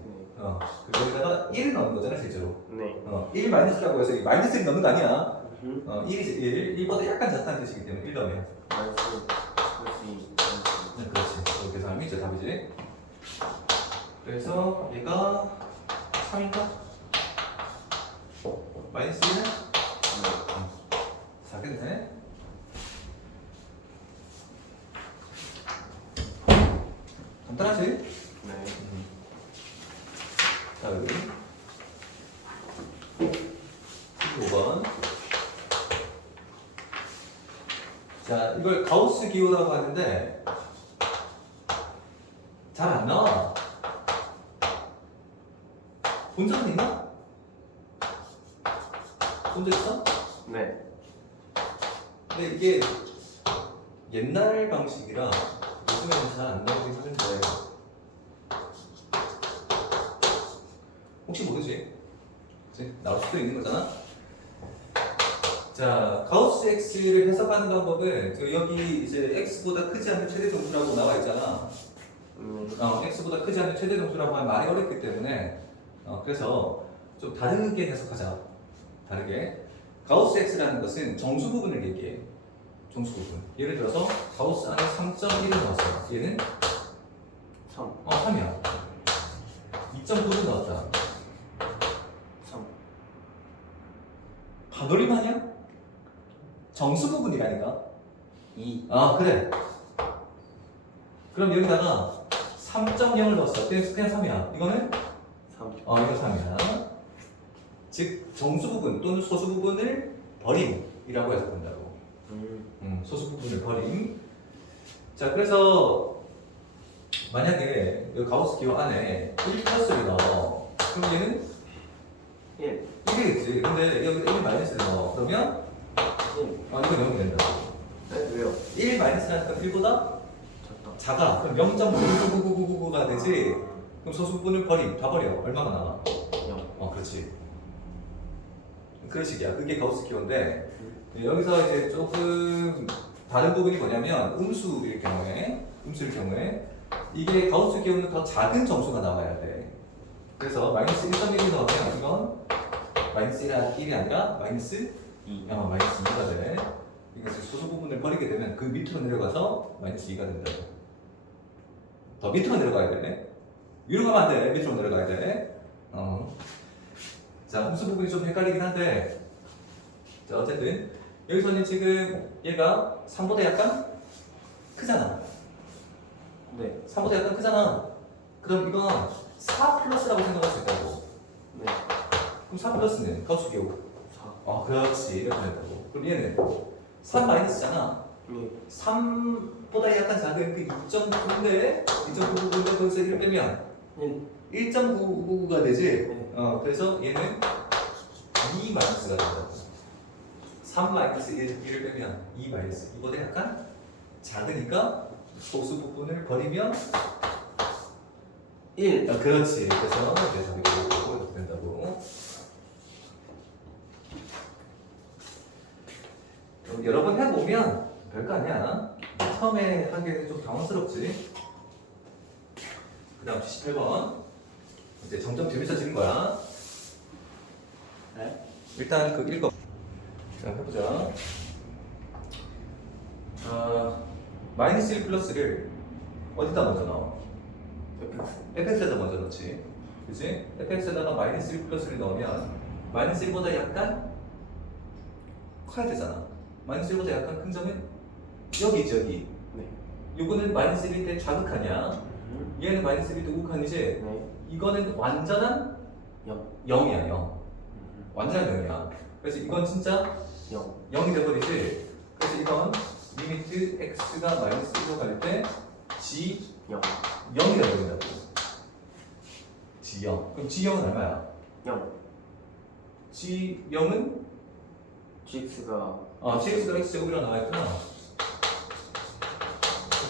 그래서 여기다가 1을 넣는 거잖아, 실제로. 네. 1 마이너스라고 해서 이 마이너스를 넣는 거 아니야. 음. 1이지 1. 1보다 약간 작다는 뜻이기 때문에 1 넣으면. 마이너스 플러스 2. 마이너스 그렇지. 이렇게 하면 이제 답이지. 그래서 얘가 3인가? 마이너스 1은? 4겠네. 간단하지? 네. 다음 15번. 자, 이걸 가우스 기호라고 하는데 잘 안 나와. 본 적은 있나? 본 적 있어? 네. 근데 이게 옛날 방식이라 요즘에는 잘 안 나오긴 하는데 혹시 모르지? 그치? 나올 수도 있는 거잖아? 자, 가우스 X를 해석하는 방법은 여기 이제 X보다 크지 않은 최대 정수라고 나와 있잖아. X보다 크지 않은 최대 정수라고 하면 말이 어렵기 때문에 그래서 좀 다르게 해석하자. 다르게. 가우스 X라는 것은 정수 부분을 얘기해. 정수 부분. 예를 들어서 가우스 안에 3.1을 넣었어. 얘는 3. 3이야. 2.9를 넣었다. 3. 반올림하냐? 정수 부분이라니까. 2. 아, 그래. 그럼 여기다가 3.0을 넣었어. 그냥 3이야. 이거는 3. 이거 3이야. 즉 정수 부분 또는 소수 부분을 버림이라고 해석한다고. 소수 부분을 버림. 자, 그래서 만약에 이 가우스 기호 안에 1 플러스를 넣어. 그럼 얘는 1. 1이겠지. 근데 여기 1 마이너스를 넣어. 그러면 1. 이건 0이 된다고. 네? 왜요? 1 마이너스라니까 1보다 작다. 작아. 그럼 0.9999999가 되지. 그럼 소수 부분을 버림. 다 버려. 얼마가 나와? 0. 그렇지. 그런 식이야. 그게 가우스 기호인데 여기서 이제 조금 다른 부분이 뭐냐면 음수일 경우에 이게 가우스 기호는 더 작은 정수가 나와야 돼. 그래서 마이너스 1.1이 나오면 이건 마이너스 1이 아니라 마이너스 2. 마이너스 2가 돼. 이거 소수 부분을 버리게 되면 그 밑으로 내려가서 마이너스 2가 된다고. 더 밑으로 내려가야 돼. 위로 가면 안 돼. 밑으로 내려가야 돼. 자, 음수 부분이 좀 헷갈리긴 한데, 자, 어쨌든 여기서는 지금 얘가 3보다 약간 크잖아. 네. 3보다 약간 크잖아. 그럼 이건 4 플러스라고 생각할 수 있다고. 네. 그럼 4 플러스는 가우스 기호. 4. 그렇지. 이렇게 된다고. 그럼 얘는 3 마이너스잖아. 네. 3보다 약간 작은 그 2.9인데 2.9인데 거기서 1을 빼면 1.999가 되지. 네. 그래서 얘는 2 마이너스가 된다고. 3 마이너스 1을 빼면 2 마이너스 2보다 약간 작으니까 소수 부분을 버리면 1. 그렇지. 그래서 대답이 이렇게 된다고. 여러 번 해보면 별거 아니야. 처음에 하기에는 좀 당황스럽지. 그 다음 78번. 이제 점점 재밌어지는 거야. 네. 일단 그 읽어. 자, 해보자. 마이너스 1 플러스를 어디다 먼저 넣어? fx에다 먼저 넣지. 그치? fx에다가 마이너스 1 플러스를 넣으면 마이너스 1보다 약간 커야 되잖아. 마이너스 1보다 약간 큰 점은 여기 있지, 여기. 네. 요거는 마이너스 1일 때 좌극하냐? 얘는 마이너스 1일 때 우극하니지? 네. 이거는 완전한 0. 0이야, 0. 완전한 0이야. 그래서 이건 진짜 0. 0이 돼버리지. 그래서 이건 리미트 x가 마이너스 1로 갈 때 g 0. 0이 돼버린다고. g 0. 그럼 g 0은 얼마야? 0. g 0은 gx가 gx가 x제곱이라고 나와있구나.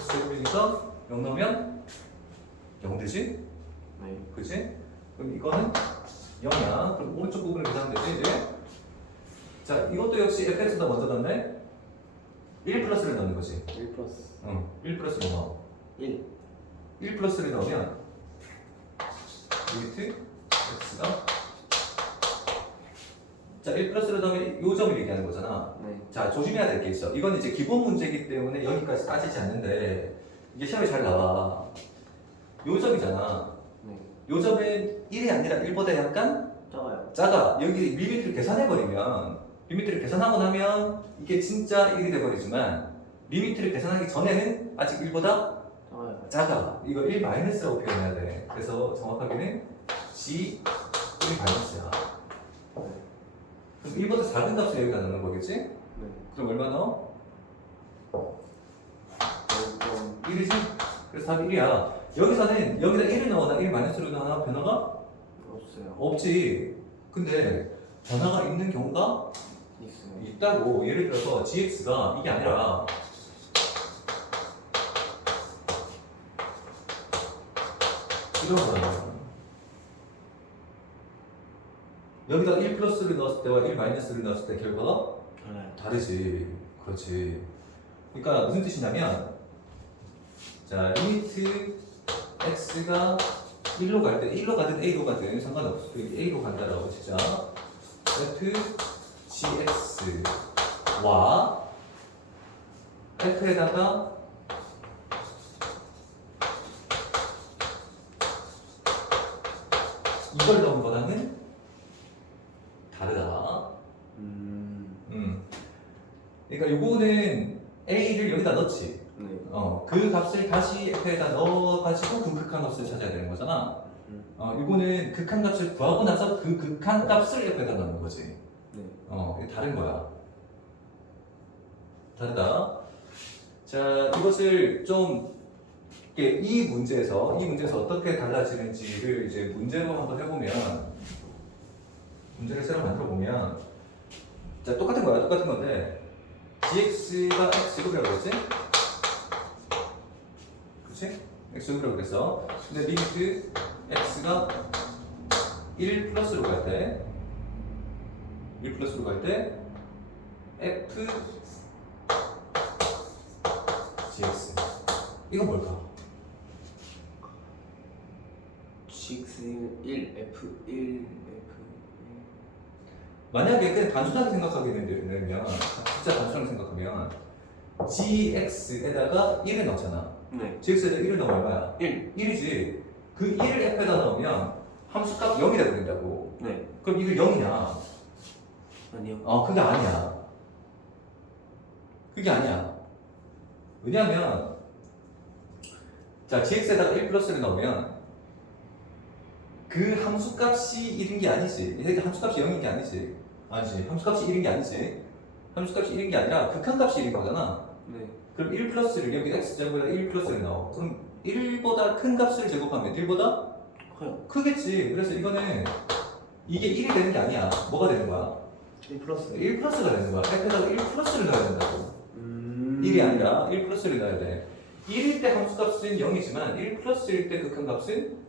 x제곱이니까 0 넣으면 0 되지? 네. 그치? 그럼 이거는 0이야. 그럼 오른쪽 부분을 계산하면 되지, 이제? 자, 이것도 역시 fx보다 먼저 넣네? 1 플러스를 넣는 거지. 1 플러스 1 플러스를 넣어. 1. 1 플러스를 넣으면 리미트 x가 자, 1 플러스를 넣으면 요 점을 얘기하는 거잖아. 네. 자, 조심해야 될 게 있어. 이건 이제 기본 문제이기 때문에 여기까지 따지지 않는데 이게 시험에 잘 나와. 요 점이잖아. 네. 요 점은 1이 아니라 1보다 약간 작아요. 작아. 여기 리미트를 계산해버리면 리미트를 계산하고 나면 이게 진짜 1이 돼버리지만 리미트를 계산하기 전에는 아직 1보다 작아요. 작아. 이거 1 마이너스라고 표현해야 돼. 그래서 정확하게는 g 1 마이너스야. 그럼 1보다 작은 값을 여기다 넣는 거겠지? 네. 그럼 얼마 넣어? 1이지? 그래서 답이 1이야. 여기서는 여기다 1을 넣거나 1 마이너스로 넣거나 변화가 없어요. 없지. 근데 변화가 있는 경우가 있어요. 있다고. 예를 들어서 gx가 이게 아니라 이런 거야. 여기다 1 플러스를 넣었을 때와 1 마이너스를 넣었을 때 결과가 달라요. 다르지. 그렇지. 그러니까 무슨 뜻이냐면, 자, 리미트 x가 1로 갈 때, 1로 가든 a로 가든 상관없어. a로 간다라고 진짜. f gx와 f에다가 이걸 넣은 거랑은 다르다. 그러니까 요거는 a를 여기다 넣지. 네. 그 값을 다시 f에다 넣어가지고 그 극한값을 찾아야 되는 거잖아. 이거는 극한값을 구하고 나서 그 극한값을 f에다 넣는 거지. 네. 이게 다른 거야. 다르다. 자, 이것을 좀 이렇게 이 문제에서 어떻게 달라지는지를 이제 문제로 한번 해보면, 문제를 새로 만들어 보면, 자, 똑같은 거야. 똑같은 건데 gx가 x로라고 그랬지? 그치? x로라고 그랬어. 근데 리미트 x가 1 플러스로 갈 때, 1 플러스로 갈 때 f gx 이건 뭘까? GX 1, F1, F1. 만약에 그냥 단순하게 생각하게 되면, 진짜 단순하게 생각하면 gx에다가 1을 넣잖아. 네. gx에다 1을 넣으면 얼마야? 1. 1이지. 그 1을 f에다 넣으면 함수값 0이 되게 된다고. 네. 그럼 이거 0이냐? 아니요. 그게 아니야. 그게 아니야. 왜냐면, 자, gx에다가 1 플러스를 넣으면 그 함수값이 1인 게 아니지. 그러니까 함수값이 0인 게 아니지. 아니지. 함수값이 1인 게 아니지. 함수값이 1인 게 아니라 극한값이 1인 거잖아. 네. 그럼 1 플러스를 여기 x제곱에다 1 플러스를 넣어. 그럼 1보다 큰 값을 제곱하면 1보다 커요. 크겠지. 그래서 이거는 이게 1이 되는 게 아니야. 뭐가 되는 거야? 1 플러스. 1 플러스가 되는 거야. f에다가 1 플러스를 넣어야 된다고. 1이 아니라 1 플러스를 넣어야 돼. 1일 때 함수값은 0이지만 1 플러스일 때 극한값은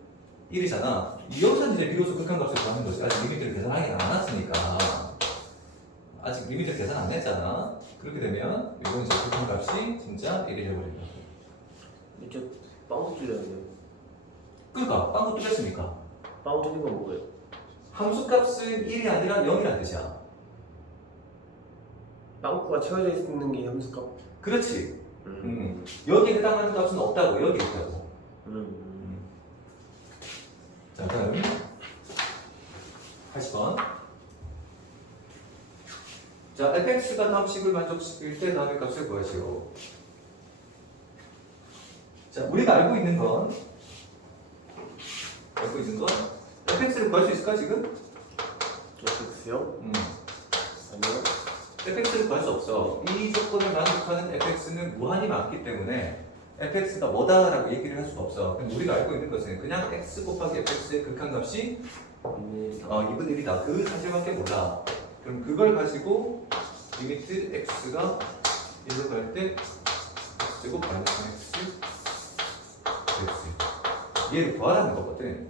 1이잖아. 여기서 이제 비로소 극한값을 구하는 거지. 아직 리미트를 계산하지 않았으니까. 아직 리미트를 계산 안 했잖아. 그렇게 되면 이건 이제 극한값이 진짜 1이 되어버린다. 이쪽 빵꾸 뚫렸네요. 그러니까 빵꾸 뚫렸으니까 빵꾸 뚫린 건 뭐예요? 함수값은 1이 아니라 0이라는 뜻이야. 빵꾸가 채워져 있는 게 함수값. 그렇지. 여기에 해당하는 값은 없다고. 여기 있다고. 자, 다음 80번. 자, fx가 다음 식을 만족시킬 때 다음의 값을 구하시오. 자, 우리가 알고 있는 건 fx를 구할 수 있을까 지금? FX요? 아니요. fx를 구할 수 없어. 이 조건을 만족하는 fx는 무한히 많기 때문에 fx가 뭐다라고 얘기를 할 수가 없어. 그럼 우리가 알고 있는 것은 그냥 x 곱하기 fx의 극한값이 2분의 1이다. 그 사실밖에 몰라. 그럼 그걸 가지고 리미트 x가 1로 갈 때 x제곱 마이너스 x dx 얘를 구하라는 거거든.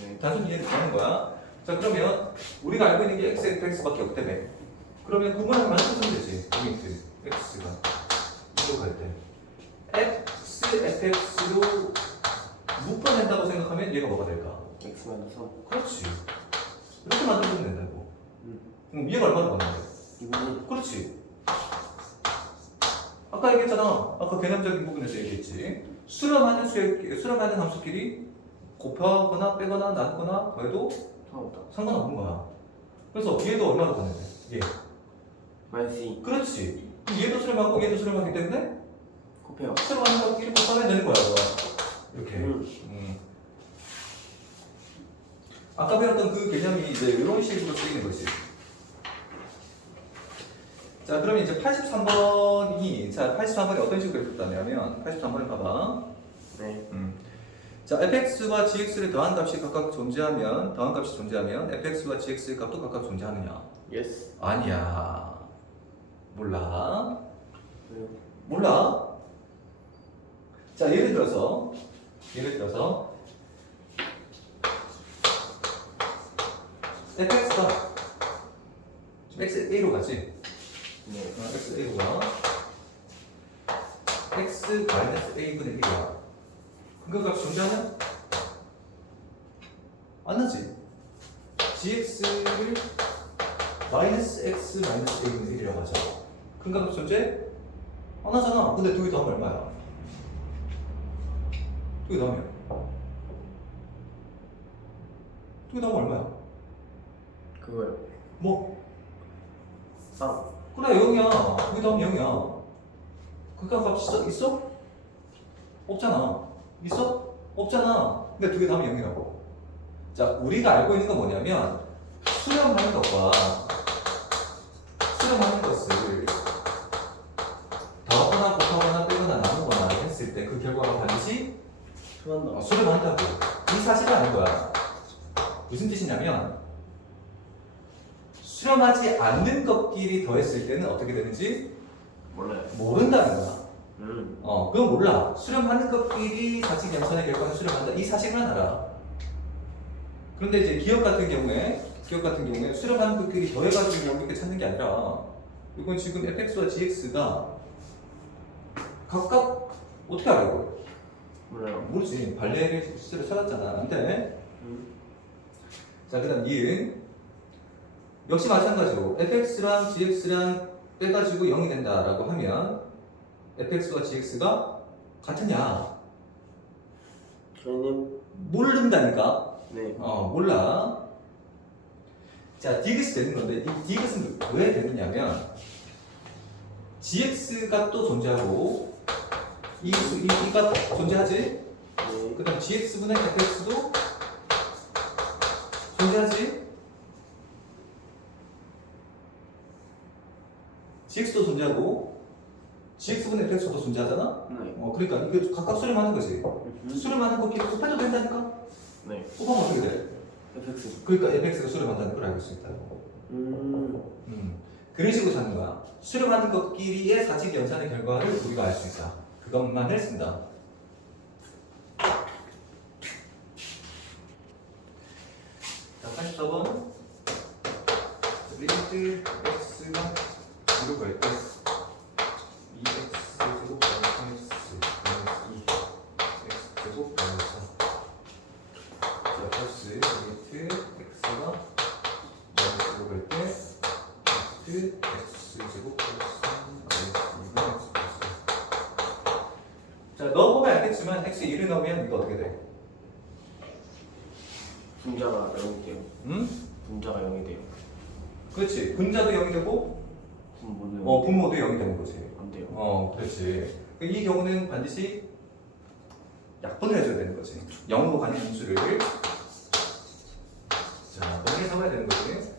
네. 단순히 얘를 구하는 거야. 자, 그러면 우리가 알고 있는 게 x, fx밖에 없다며. 그러면 구분을 만들어주면 되지. 리미트 x가 1로 갈 때 x, fx로 묶어낸다고 생각하면 얘가 뭐가 될까? X 마이너스 3. 그렇지. 이렇게 만들어주면 된다고. 그럼 얘가 얼마나 받는데? 2분의 그렇지. 아까 얘기했잖아. 아까 개념적인 부분에서 얘기했지. 수렴하는 함수끼리 곱하거나 빼거나 나누거나 더해도 상관없다. 상관없는 거야. 그래서 얘도 얼마나 받는데? 얘. 마이너스 2. 그렇지. 얘도 수렴하고 얘도 수렴하기 때문에 곱해요. 수렴하는 것끼리 곱하면 되는 거야. 이렇게. 아까 배웠던 그 개념이 이제 이런 식으로 쓰이는 거지. 자, 그러면 이제 83번이 어떤 식으로 했다냐면 83번을 봐봐. 네. 자, fx와 gx를 더한 값이 각각 존재하면 더한 값이 존재하면 fx와 gx의 값도 각각 존재하느냐? 예스. 아니야. 몰라. 왜요? 몰라. 자, 예를 들어서 fx가 지금 x a로 가지. 네. x a로 가. x 마이너스 a분의 1이야. 근거 값이 존재하냐? 안 나지. gx를 마이너스 x 마이너스 a분의 1이라고 하자. 근거 값 존재? 안 하잖아. 근데 두 개 더하면 얼마야? 두 개 더하면? 두 개 더하면 얼마야? 그거요. 뭐? 3. 그래 0이야. 두 개 더하면 0이야. 근거 값 있어? 없잖아. 있어? 없잖아. 근데 두 개 더하면 0이라고. 자, 우리가 알고 있는 건 뭐냐면 수렴하는 것과 수렴하는 것을 더하거나 곱하거나 빼거나 나누거나 했을 때 그 결과가 반드시 수한다. 수렴한다고. 이 사실을 아는 거야. 무슨 뜻이냐면 수렴하지 않는 것끼리 더했을 때는 어떻게 되는지 몰라요. 모른다는 거야. 음. 그건 몰라. 수렴하는 것끼리 자칫 연산의 결과는 수렴한다. 이 사실만 알아. 그런데 이제 기억 같은 경우에 수렴하는 것끼리 더해가지고 이렇게 찾는 게 아니라 이건 지금 fx와 gx가 각각 어떻게 알아요? 몰라요. 모르지. 발레를 실제로 찾았잖아. 안 돼. 자, 그 다음 니은. 역시 마찬가지로 fx랑 gx랑 빼가지고 0이 된다라고 하면 fx와 gx가 같으냐? 저희는 모른다니까. 네. 몰라. 자, 디귿이 되는 건데 이 디귿은 왜 되느냐면 gx가 또 존재하고 이가 존재하지. 네. 그 다음 gx분의 fx도 존재하지. gx도 존재하고 gx분의 fx도 존재하잖아. 네. 그러니까 이게 각각 수렴하는 거지. 수렴하는 거 곱해도 된다니까. 네. 곱하면 어떻게 돼? fx. 그러니까 fx가 수렴한다는 걸 알고 수 있다고. 그런 식으로 찾는 거야. 수렴하는 것끼리의 사직 연산의 결과를 우리가 알 수 있다. 그것만을 쓴다. 자, 84번. 리미트 x가 0을 걸 때 2x 제곱 마이너스 2 x 제곱 마이너스 4. 자, 플러스 리미트 x가 마이너스 0을 걸 때 리미트 x 제곱 플러스 마이너스 2가 x 플러스 4. 자, 넣어보면 알겠지만 x 1을 넣으면 이거 어떻게 돼? 분자가 0이 돼요. 응? 분자가 0이 돼요. 그렇지. 분자도 0이 되고 분모도 분모도 0이 되는 거지. 안 돼요. 그렇지. 이 경우는 반드시 약분을 해줘야 되는 거지. 0으로 가는 인수를. 자, 범위에 삼아야 되는 거지.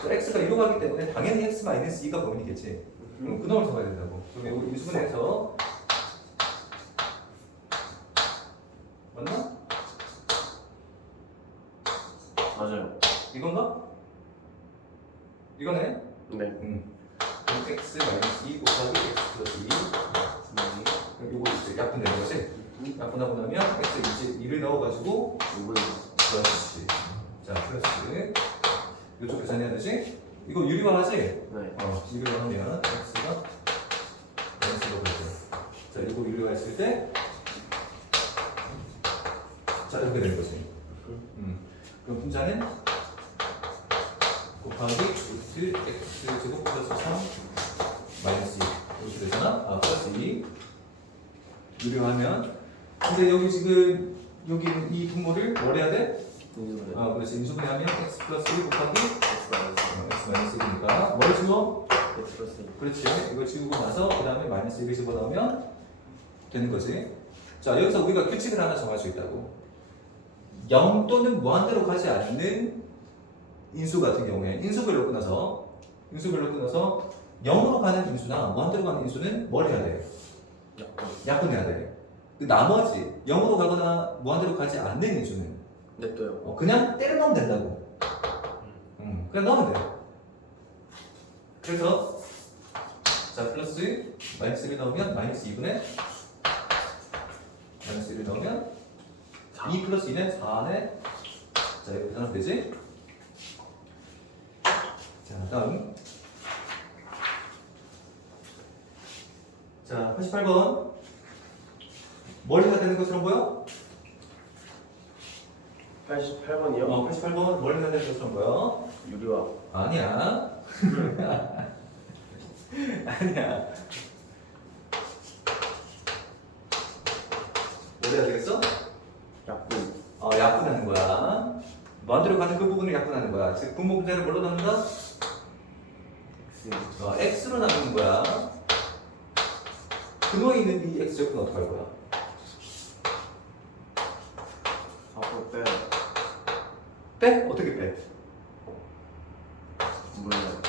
또 x가 1로 가기 때문에 당연히 x 마이너스 2가 범위겠지. 그럼 그 놈을 삼아야 된다고. 그럼 여기 인수분해서 맞나? 맞아요. 이건가? 이거네. 네. 그럼 x 마이너스 2 곱하기 x 플러스 2. 그럼 이거 이제 약분되는 거지. 약분하고 나면 x 이제 2를 넣어가지고 이걸 그렇지. 자, 플러스 이쪽 계산해야 되지? 이거 유리화하지? 네. 유리화하면 x가 마이너스가 되죠. 자, 이거 유리화했을 때 자, 이렇게 되는 거지. 그럼 분자는 곱하기 루트 x 제곱 플러스 3 마이너스 2 이렇게 되잖아? 플러스 2 유리화하면 근데 여기 지금 여기 이 분모를 뭘 해야 돼? 분모를 그렇지. 인수분해하면 x 플러스 1 곱하기 x 마이너스 x 마이너스 1이니까 뭘 지워? x 플러스 그렇지. 이거 지우고 나서 그 다음에 마이너스 1을 집어넣으면 되는 거지. 자, 여기서 우리가 규칙을 하나 정할 수 있다고. 0 또는 무한대로 가지 않는 인수 같은 경우에 인수별로 끊어서 0으로 가는 인수나 무한대로 가는 인수는 뭘 해야 돼? 약분. 약분해야 돼. 그 나머지 0으로 가거나 무한대로 가지 않는 인수는 냅둬요. 그냥 때려 넣으면 된다고. 그냥 넣으면 돼. 그래서 자 플러스 마이너스 1을 넣으면 마이너스 2분의 마이너스 1을 넣으면 2 플러스 2는 4네. 자 이렇게 하면 되지. 자 다음 자 88번 뭘 해야 되는 것처럼 보여? 88번이요? 88번 뭘 해야 되는 것처럼 보여? 유리화. 아니야. 아니야. 뭐 해야 되겠어? 약분. 약분하는 거야. 만들어 가는 그 부분을 약분하는 거야. 즉 분모 분자를 뭘로 나눈다? X. x로 나누는 거야. 근원에 있는 이 x 제곱은 어떻게 할 거야? 4% 빼요. 빼? 어떻게 빼? 몰라요.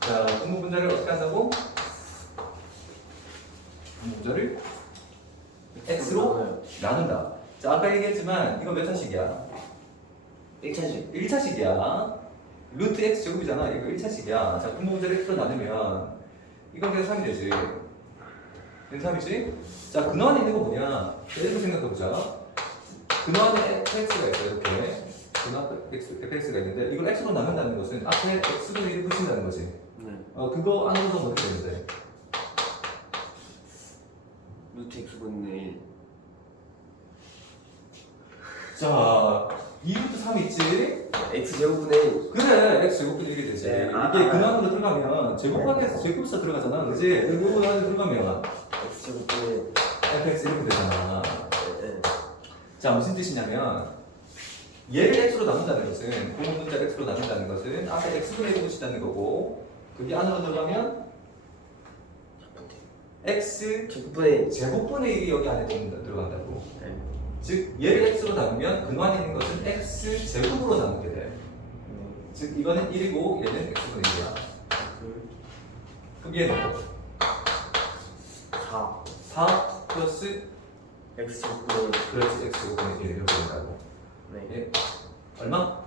자, 분모 분자를 어떻게 한다고? 분모 분자를 x로 나눈다. 자, 아까 얘기했지만 이거 몇 차식이야? 1차식. 1차식이야. 루트 x 제곱이잖아. 이거 1차식이야. 자, 분모 분자를 x로 나누면 이건 그냥 3이 되지. 그냥 3이지? 자, 근원에 있는 거 뭐냐? 예를 생각해보자. 근원에 fx가 있어, 이렇게. 근원 fx가 있는데 이걸 x로 나눈다는 것은 앞에 x분의 1을 붙인다는 거지. 네. 그거 안으로 넣으면 어떻게 되는데? 루트 X분의 1. 자, 2루트 3 있지? X제곱분의 1. 그래, x 제곱분의 1이 되지. 네, 이게 근원으로 들어가면 제곱하기에서 제곱사 들어가잖아. 그지? 이거 안에 들어가면 X제곱분의 1. fx 이렇게 되잖아. 네. 자, 무슨 뜻이냐면 얘를 x로 나눈다는 것은 분모 분자 x로 나눈다는 것은 앞에 x분의 1을 붙인다는 거고 그게 안으로 들어가면 x 제곱분의 1. 제곱분의 1이 여기 안에 들어간다고. 네. 즉 얘를 x로 나누면 근원에 있는 것은 x 제곱으로 나누게 돼. 즉 이거는 1이고 얘는 x분의 1이야. 그럼 얘는 4. 4 플러스 X제곱분의 1. 그렇지 x 제곱분의 1 이렇게 된다고. 네. 얘 얼마?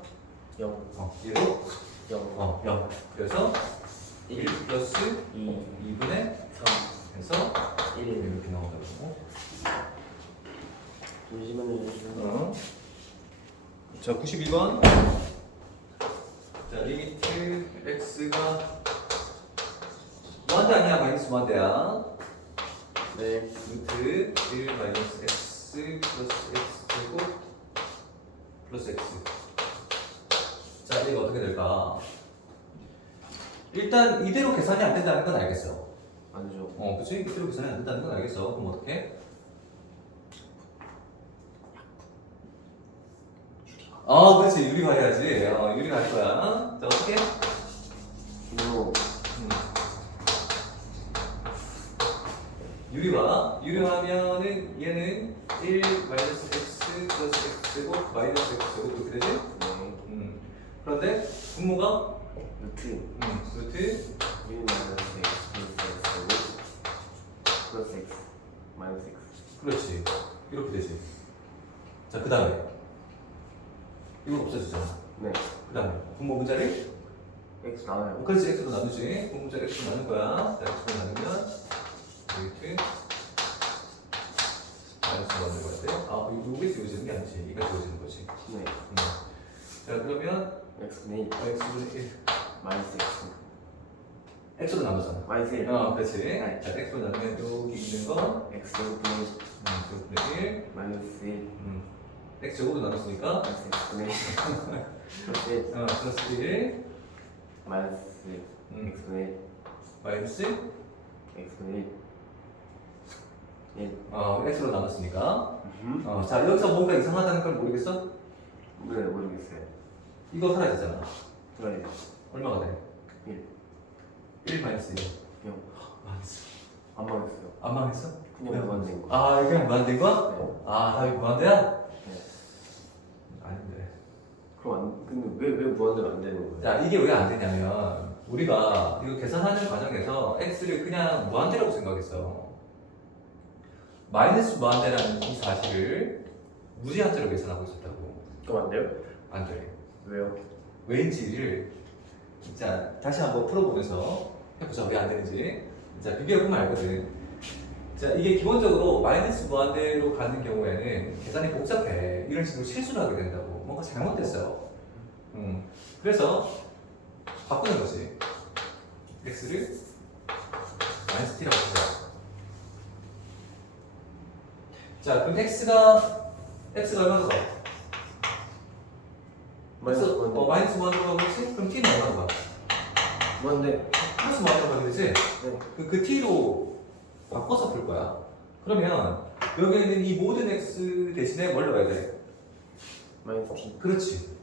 0. 얘로 0. 0. 그래서 1 플러스 2. 2분의 3. 해서 1. 이렇게 나온다고. 잠시만요. 자, 92번. 자, 리미트 x가 무한대 아니야? 마이너스 무한대야. 네. 루트 1 마이너스 x 플러스 x 제곱 플러스 x. 자, 이거 어떻게 될까? 일단 이대로 계산이 안 된다는 건 알겠어. 아니죠. 그치? 이대로 계산이 안 된다는 건 알겠어. 그럼 어떻게? 그렇지. 유리화 해야지. 유리화 할 거야. 자, 어떻게? 그리고 유리화하면은 얘는 1 마이너스 x 플러스 x 제곱 마이너스 x 제곱 이렇게 되지? 네. 그런데 분모가 루트 루트 1 마이너스 X 플러스 X 플러스 X 마이너스 X. 그렇지. 이렇게 되지. 자, 그 다음에 이거 없어지잖아. 네. 그 다음에 분모 분자를 X 나와요. 그렇지. x로 나누지. 분모 분자 x로 나눌 거야. 자, x로 나누면 루트 마이너스 나눌 거야 돼. 이게 지워지는 게 아니지. 이가 지워지는 거지. 네. 자, 그러면 X분의 1 x분의 1 마이너스 X x로 나누잖아. 마이너스 1 그렇지. 네. 자, x로 나누면 여기 있는 거 X제곱분의 1 제곱분의 1 마이너스 1 x 제곱으로 나눴으니까 마이너스 X분의 1 플러스 1 플러스 1 마이너스 X분의 1 마이너스 X분의 1 x로 나눴으니까 자, 여기서 뭔가 이상하다는 걸 모르겠어? 네, 모르겠어요. 이거 사라지잖아. 그래. 얼마가 돼? 1 1 마이너스 1 0 망했어. 안 망했어요. 안 망했어? 그냥 무한대인 거. 이게 그냥 무한대인 거야? 네. 답이 무한대야? 네. 아닌데. 그럼 근데 왜 무한대로 안 되는 거예요? 자, 이게 왜 안 되냐면 우리가 이거 계산하는 과정에서 x를 그냥 무한대라고 생각했어. 마이너스 무한대라는 이 사실을 무제한대로 계산하고 있었다고. 그럼 안 돼요? 안 돼. 왜요? 왜인지를 자 다시 한번 풀어보면서 해보자. 왜 안 되는지. 자 비교해보면 알거든. 자 이게 기본적으로 마이너스 무한대로 가는 경우에는 계산이 복잡해. 이런 식으로 실수를 하게 된다고. 뭔가 잘못됐어요. 그래서 바꾸는 거지. x를 마이너스 t라고 하자. 자 그럼 x가 얼마나 가? 마이너스 무한대. 마이너스 무한대로 가고 있지? 그럼 t는 얼마나 가? 무한대. 플러스 무한대로 가게 되지? 네. 그 t로 바꿔서 풀 거야. 그러면 여기에 있는 이 모든 x 대신에 뭘 넣어야 돼? 마이너스 t. 그렇지.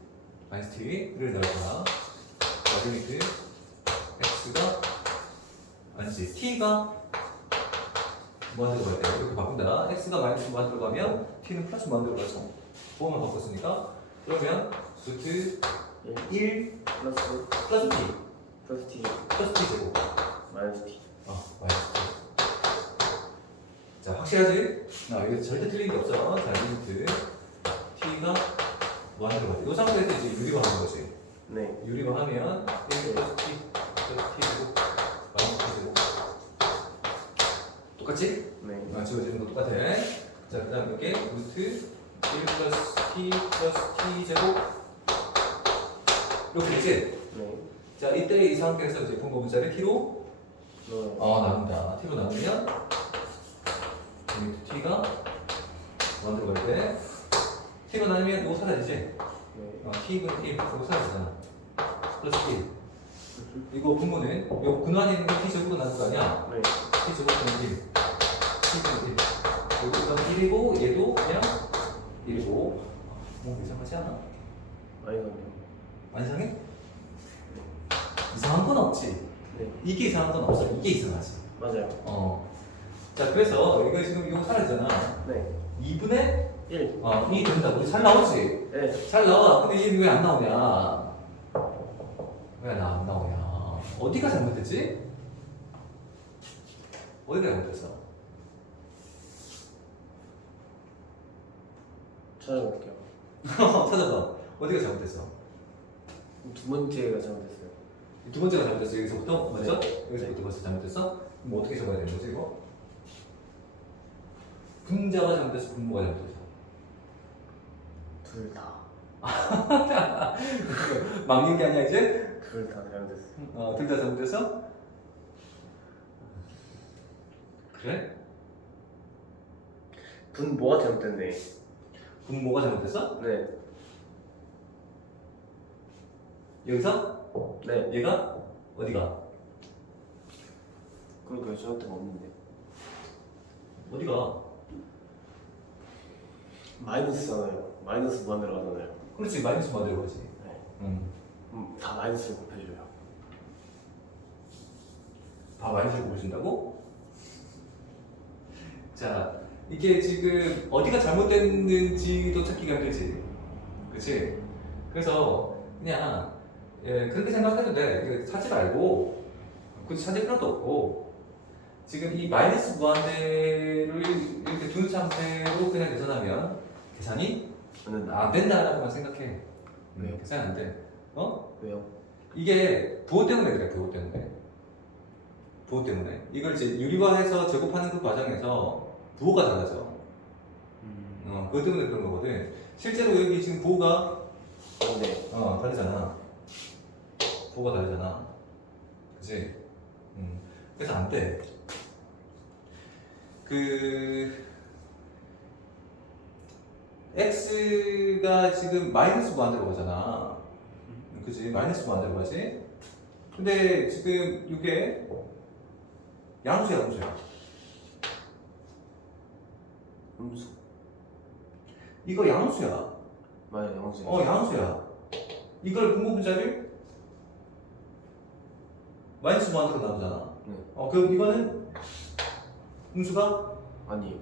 마이너스 t를 넣을 거야. 자, 리미트 x가 아니지 t가 무한대로 갈 때 이렇게 바꾼다. x가 마이너스 무한대로 가면 t는 플러스 무한대로 가죠. 보호만 바꿨으니까 그러면 루트 1 플러스 플러스 t 플러스 t 플러스 t 제곱. 마이너스 t. 마이너스 t. 자 확실하지? 이거 절대 틀린 게 없어. 자 리미트 t가 무한대로 가죠. 이 상태에서 이제 유리화하는 거지. 네. 유리화하면 1 플러스 t 플러스 t 제곱 마이너스 t 제곱 똑같지? 네. 지워지는 거 똑같아. 자, 그 다음 여기 루트 1 플러스 t 플러스 t 제곱 이렇게 되지? 네. 자, 이때 이 상태에서 이제 분모 문자를 t로 네. 나눈다. t로 나누면 루트 t가 무한대로 갈 때 t로 나누면 이거 사라지지? 네. t분의 1 이거 사라지잖아. 플러스 1 이거 분모는 요 근원에 있는 거 t 제곱으로 나눈 거 아니야? 네. t 제곱은 1 t분의 1 여기가 1이고 얘도 그냥 1이고 뭐 이상하지 않아? 아니거든요. 안 이상해? 이상한 건 없지. 네. 이게 이상한 건 없어. 이게 이상하지. 맞아요. 자 그래서 이거 지금 이거 사라지잖아. 네. 2분의 1. 2 된다. 우리 잘 나오지? 네. 잘 나와. 근데 얘는 왜 안 나오냐? 왜 안 나오냐? 어디가 잘못됐지? 어디가 잘못됐어? 찾아볼게요. 찾아봐. 어디가 잘못됐어? 두 번째가 잘못됐어요. 두 번째가 잘못됐어. 여기서부터 맞죠? 네. 여기서부터 벌써 잘못됐어? 그럼 어떻게 적어야 되는 거지 이거? 분자가 잘못됐어. 분모가 잘못됐어. 둘 다. 막는 게 아니야 이제? 둘 다 잘못됐어요. 둘 다 잘못됐어? 그래? 분모가 잘못됐네. 분모가 잘못됐어? 네. 여기서? 네. 얘가? 어디가? 그러니까 저한테 없는데. 어디가? 마이너스잖아요. 마이너스 무한대로 가잖아요. 그렇지 마이너스 만들어 가지. 네. 다 마이너스를 곱해줘요. 다 마이너스를 보여준다고? 자 이게 지금 어디가 잘못됐는지도 찾기가 힘들지. 그치? 그래서 그냥 그렇게 생각해도 돼. 이거 찾지 말고 굳이 찾을 필요도 없고 지금 이 마이너스 무한대를 이렇게 둔 상태로 그냥 계산하면 계산이 저는 안 된다라고만 생각해. 왜요? 계산 안 돼. 왜요? 이게 부호 때문에 그래. 부호 때문에. 부호 때문에. 이걸 이제 유리화해서 제곱하는 그 과정에서 부호가 달라져. 그것 때문에 그런 거거든. 실제로 여기 지금 부호가 네. 다르잖아. 부호가 다르잖아. 그치? 그래서 안 돼. x가 지금 마이너스 무한대로 가잖아. 그치? 마이너스 무한대로 가지? 근데 지금 이게 양수야, 음수야. 음수. 이거 양수야. 맞아요. 양수. 양수야. 이걸 분모 분자를 마이너스 무한대로 나누잖아. 네. 그럼 이거는 음수가 아니에요.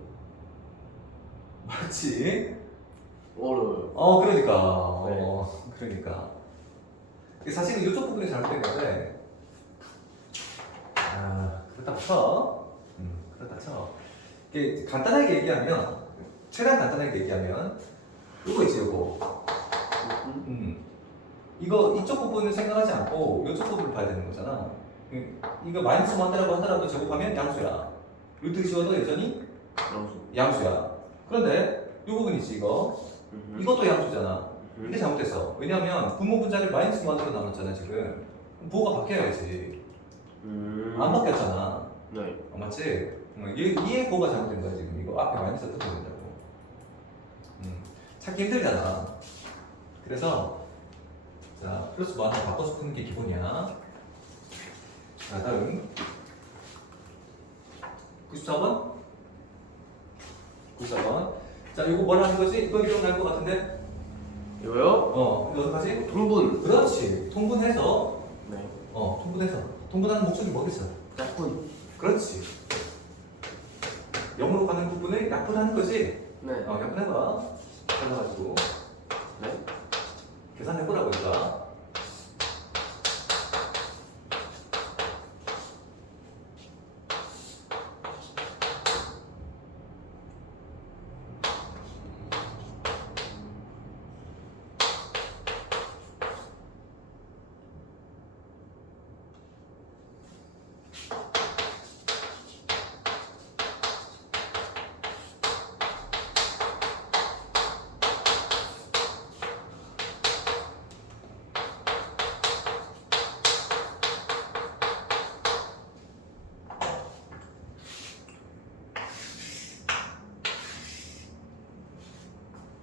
맞지? 어려워요. 그러니까. 네. 그러니까. 사실은 이쪽 부분이 잘못된 건데, 그렇다 쳐. 그렇다 쳐. 이게 간단하게 얘기하면, 최대한 간단하게 얘기하면, 요거 있지, 요거. 이거 이쪽 부분을 생각하지 않고 이쪽 부분을 봐야 되는 거잖아. 이거 마이너스 만들라고 하더라도 제곱하면 양수야. 루트 지워도 여전히 양수야. 그런데 이 부분 있지, 이거. 이것도 양수잖아. 이게 잘못됐어. 왜냐하면 분모 분자를 마이너스 만들어 나눴잖아, 지금. 부호가 바뀌어야지. 안 바뀌었잖아. 네. 맞지? 얘의 부호가 잘못된 거야, 지금. 이거 앞에 마이너스 어떻게 된다고. 찾기 힘들잖아. 그래서 자, 플러스 뭐 하나 바꿔서 푸는 게 기본이야. 자, 다음 94번 94번. 자, 이거 뭘 하는 거지? 이거 기억날 것 같은데? 이거요? 이거 어떡하지? 통분. 그렇지. 통분해서 네. 통분해서 통분하는 목적이 뭐겠어? 약분. 그렇지. 0으로 가는 부분을 약분하는 거지? 네. 약분해봐. 그래가지고 네. 계산해보라고 이거.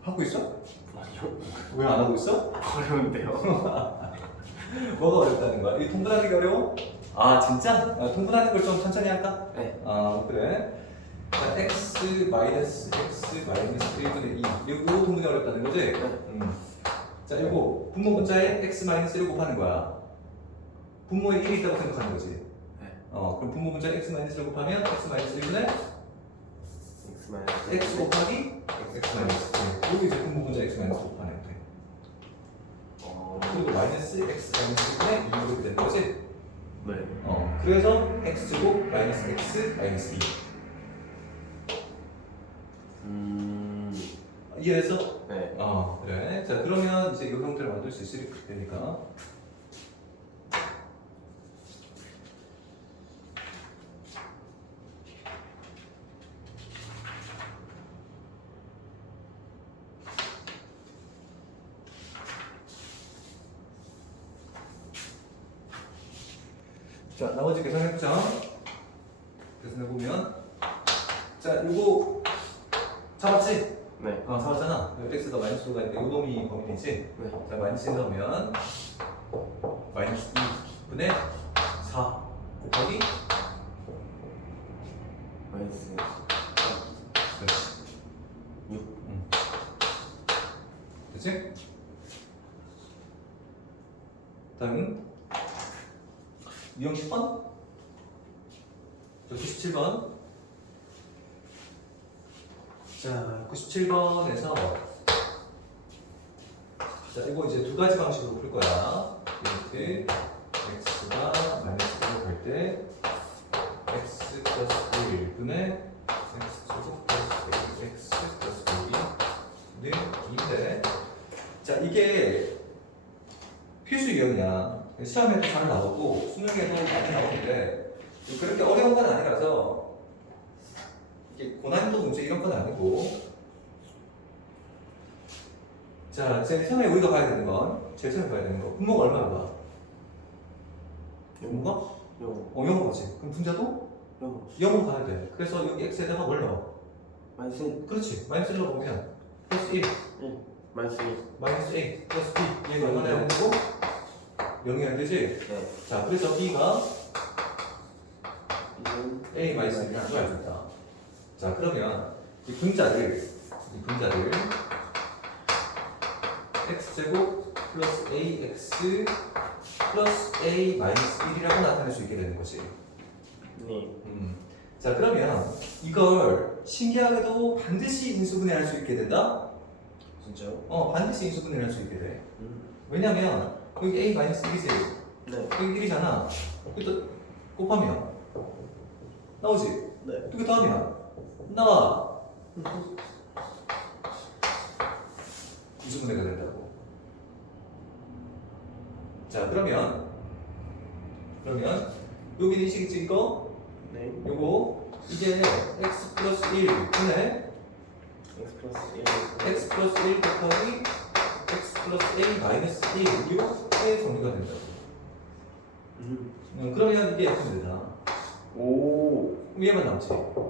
하고 있어? 아니요. 왜 안 하고 있어? 어려운데요. 뭐가 어렵다는 거야? 이 통분하는 게 어려워? 아 진짜? 통분하는 걸 좀 천천히 할까? 네. 그래. 자, x 마이너스 x 마이너스 1분의 2 이거 통분이 어렵다는 거지? 네. 자 이거 분모 분자에 x 마이너스 1을 곱하는 거야. 분모에 1이 있다고 생각하는 거지? 네. 그럼 분모 분자에 x 마이너스 1을 곱하면 x 마이너스 1분의 X 마이너스 x 곱하기 x 마이너스 1 여기 이제 분모 분자 x 마이너스 곱하는 거 그리고 마이너스 x 마이너스 1분의 2 이렇게 되는 거지? 네. 그래서 x제곱 마이너스 x 마이너스 2 이해해서? 네. 그래. 자, 그러면 이제 이 형태를 만들 수 있을 테니까. 자, 나머지 계산해보자. 계산해보면. 자, 이거 잡았지? 네. 잡았잖아. x가 마이너스가 있는데 요놈이 범위이지? 네. 자, 마이너스 1 넣으면 마이너스 2분의 4 곱하기 마이너스 그렇지. 6. 됐지? 다음 유형 10번 97번 자 97번에서 자 이거 이제 두 가지 방식으로 풀 거야. 이렇게 x가 마이너스 1로 갈 때 x 플러스 1분의 x 제곱 플러스 x 플러스 1는 2인데 자 이게 필수 유형이야. 시험에도 잘 나오고 수능에도 많이 나오는데 그렇게 어려운 건 아니라서 이게 고난이도 문제 이런 건 아니고 자 제일 처음에 우리가 봐야 되는 건 제일 처음에 봐야 되는 거 분모가 얼마나 봐? 분모가? 요. 0거지. 그럼 분자도 요. 0으로 가야 돼. 그래서 여기 x에다가 뭘 넣어? 마이너스 1. 그렇지. 마이너스 1로 보면 플러스 1 마이너스 1. 마이너스 a 플러스 b 얘가 얼마나 되고 0이 안 되지? 네. 자 그래서 b가 이건 a 마이너스 1이라는 걸 알고 있다. 자 그러면 이 분자를 x제곱 플러스 ax 플러스 a 마이너스 1이라고 나타낼 수 있게 되는 거지. 네. 자 그러면 이걸 신기하게도 반드시 인수분해할 수 있게 된다? 진짜요? 반드시 인수분해할 수 있게 돼. 왜냐면 여기 a 마이너스 1이지. 네. 여기 1이잖아. 여기또 곱하면 나오지? 네. 두 개 더하면 나와. 구수분해가 된다고. 자, 그러면 여기는 이 식이지 이거? 네. 요거 이게 x 플러스 1 분의 x 플러스 1 x 플러스 1 곱하기 x 플러스 a 마이너스 1 이렇게 정리가 된다고. 그러면 이게 약분 되잖아. 오. 그럼 얘만 남지?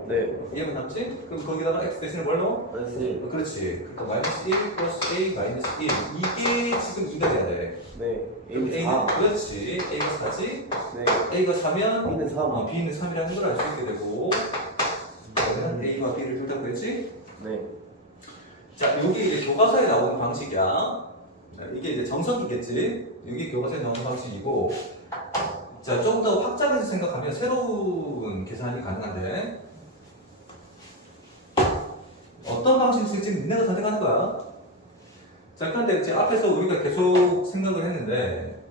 네. 얘만 남지? 그럼 거기다가 x 대신에 뭘로? 마이너스 1. 그렇지. 그러니까 마이너스 1 플러스 a 마이너스 1 이게 지금 2가 돼야 돼. 네. 여기 A는 a는 4. 그렇지. a가 4지? 네. a가 4면 B는 3. b는 3이라는 걸 알 수 있게 되고 그러면 a와 b를 둘 다 구했지? 네. 자, 여기 이제 교과서에 나오는 방식이야. 자, 이게 이제 정석이겠지? 여기 교과서에 나오는 방식이고 자, 좀 더 확장해서 생각하면 새로운 계산이 가능한데 어떤 방식을 쓸지 니네가 선택하는 거야. 자, 그런데 이제 앞에서 우리가 계속 생각을 했는데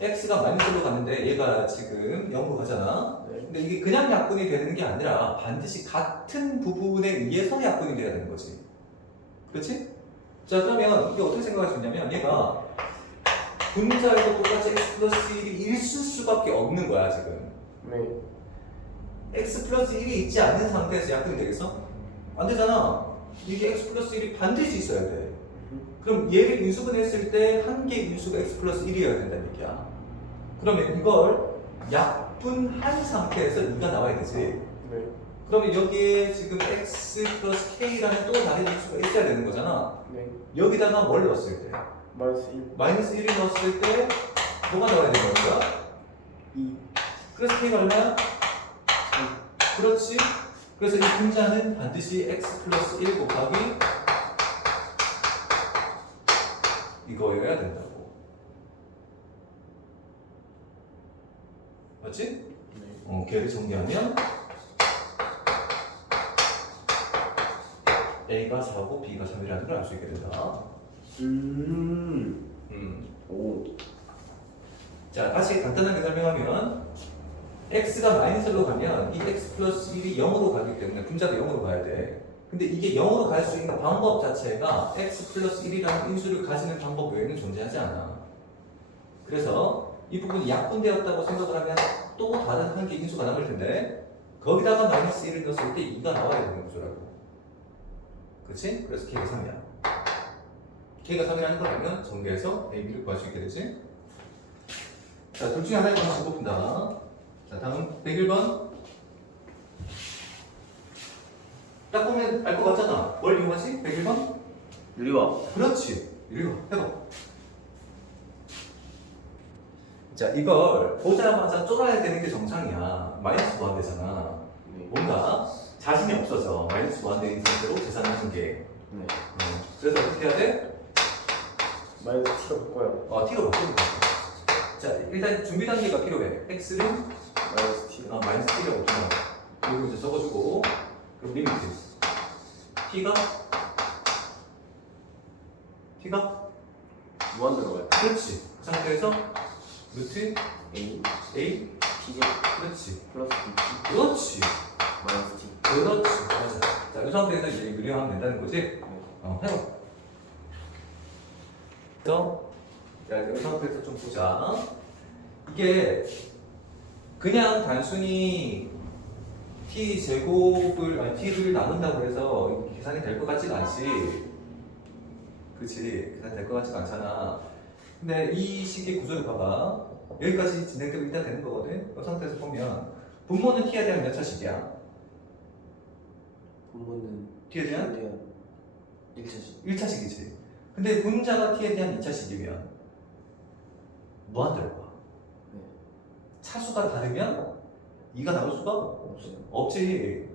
x가 마이너스로 갔는데 얘가 지금 0으로 가잖아. 네. 근데 이게 그냥 약분이 되는 게 아니라 반드시 같은 부분에 의해서 약분이 돼야 되는 거지. 그렇지? 자, 그러면 이게 어떻게 생각할 수 있냐면 얘가 분자에도 똑같이 x 플러스 1이 있을 수밖에 없는 거야 지금. 네. x 플러스 1이 있지 않는 상태에서 약분이 되겠어? 안 되잖아. 이게 x 플러스 1이 반드시 있어야 돼. 그럼 얘를 인수분했을 때 한 개의 인수가 x 플러스 1이어야 된다는 얘기야. 그러면 이걸 약분한 상태에서 2가 나와야 되지. 네. 그러면 여기에 지금 x 플러스 k라는 또 다른 인수가 있어야 되는 거잖아. 네. 여기다가 뭘 넣었을 때? 마이너스 1. 마이너스 1을 넣었을 때 뭐가 나와야 되는 거야? 2. 그래서 k가 얼마야? 그렇지. 그래서 이 분자는 반드시 x 플러스 1 곱하기 이거여야 된다고. 맞지? 네. 걔를 정리하면 a가 4고 b가 3이라는 걸 알 수 있게 된다. 오. 자, 다시 간단하게 설명하면 x가 마이너스로 가면 이 x 플러스 1이 0으로 가기 때문에 분자도 0으로 가야 돼. 근데 이게 0으로 갈 수 있는 방법 자체가 x 플러스 1이라는 인수를 가지는 방법 외에는 존재하지 않아. 그래서 이 부분이 약분되었다고 생각을 하면 또 다른 한 개 인수가 남을 텐데 거기다가 마이너스 1을 넣었을 때 2가 나와야 되는 구조라고. 그렇지? 그래서 k가 3이야. k가 3이라는 걸 알면 정리해서 a, b를 구할 수 있게 되지. 자, 둘 중에 하나를 하나씩 뽑힌다. 자, 다음 101번. 딱 보면 알 것 같잖아. 뭘 이용하지? 101번? 유리화. 그렇지. 이리 와. 해봐. 자, 이걸 보자마자 쫄아야 되는 게 정상이야. 마이너스 무한대잖아. 네. 뭔가 자신이 없어서 마이너스 무한대인 상태로 계산하는 게. 네. 그래서 어떻게 해야 돼? 마이너스 t로 바꿔요. t로 바꾸는 거야. 자, 일단 준비 단계가 필요해. x는 마이너스 t. 마이너스 t라고 두면 그리고 이제 적어주고 그럼 리미트 t가 무한대로 가요. 그렇지. 그 상태에서 루트 A. a t제 그렇지. 플러스 bt. 그렇지. 마이너스 t. 그렇지. 맞아. 자, 이 상태에서 이제 유리화하면 된다는 거지. 네. 해봐. 그래서 자, 이 상태에서 좀 보자. 이게 그냥 단순히 t 제곱을 아니 t를 나눈다고 해서 계산이 될 것 같지가 않지. 그렇지. 계산이 될 것 같지가 않잖아. 근데 이 식의 구조를 봐봐. 여기까지 진행되면 일단 되는 거거든. 이 상태에서 보면 분모는 t에 대한 몇 차식이야? 분모는 t에 대한 1차식. 1차식이지. 근데 분자가 t에 대한 2차식이면 무한대로 봐. 네. 차수가 다르면 2가 나올 수가 없어요. 없지.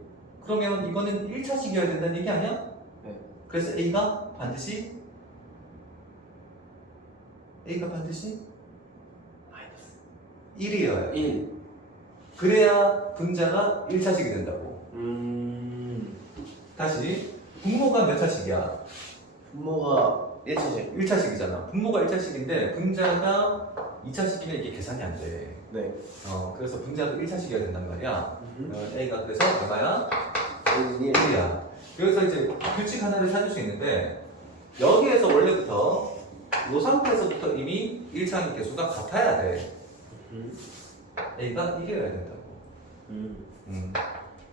그러면 이거는 1차식이어야 된다는 얘기 아니야? 네. 그래서 A가 반드시 마이너스 1이어야 돼. 1. 그래야 분자가 1차식이 된다고. 다시 분모가 몇 차식이야? 분모가 1차식. 1차식이잖아. 분모가 1차식인데 분자가 2차식이면 이게 계산이 안 돼. 네. 그래서 분자도 1차식이어야 된단 말이야. A가 그래서 얼마야? A는 1이야. 여기서 이제 규칙 하나를 찾을 수 있는데 여기에서 원래부터 이 상태에서부터 이미 1차항 개수가 같아야 돼. A가 이겨야 된다고.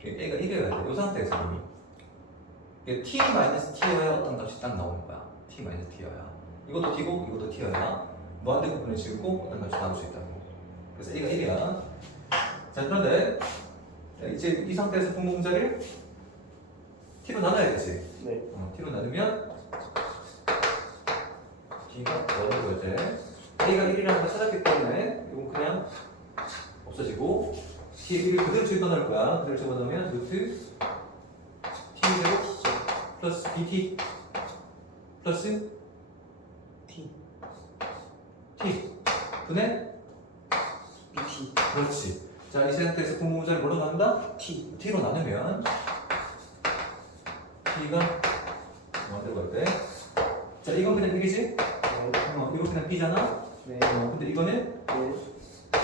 A가 이겨야 돼. 이 상태에서 이미. 이게 T-T여야 어떤 값이 딱 나오는 거야. T-T여야. 이것도 T고 이것도 T여야 무한대 부분을 지우고 어떤 값이 나올 수 있다고. 그래서 A가 1이야. 자, 그런데 이제 이 상태에서 분모분자를 T로 나눠야 되지. 네. T로 나누면 T가 1이 될 때 A가 1이라는 걸 찾았기 때문에 이건 그냥 없어지고 T의 1을 그대로 집어넣을 거야. 그대로 집어넣으면 루트 T제곱 플러스 BT 플러스 T. 분의 BT. 그렇지. 자, 이 상태에서 분모분자를 뭐로 나눈다? T로 나누면 T가 뭐한다고 할 때? 자, 이건 그냥 1이지? 이거 그냥 B잖아? 네. 근데 이거는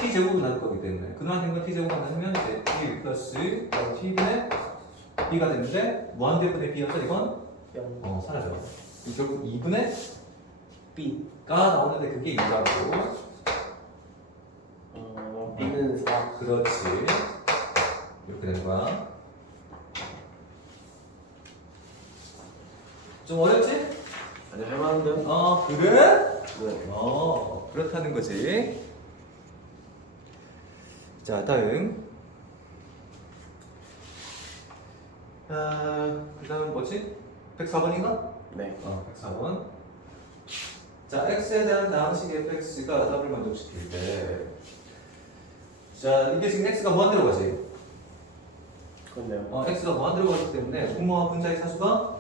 T제곱으로 나눌 거기 때문에 그동안 된 건 T제곱으로 나누면 이제 1 플러스 T분의 B가 되는데 무한대분의 B여서 이건 0. 사라져. 결국 2분의 B. B가 나오는데 그게 2라고. B는 4. 그렇지. 이렇게 되는 거야. 좀 어렵지? 아니 할만한데요? 그래? 네. 그렇다는 거지. 자, 다음. 그 다음 뭐지? 104번인가? 네. 104번. 자, x에 대한 나항식 fx가 답을 만족시킬 때. 자, 이게 지금 x가 무한대로 가지? 그런데요. x가 무한대로 가기 때문에 분모와 분자의 사수가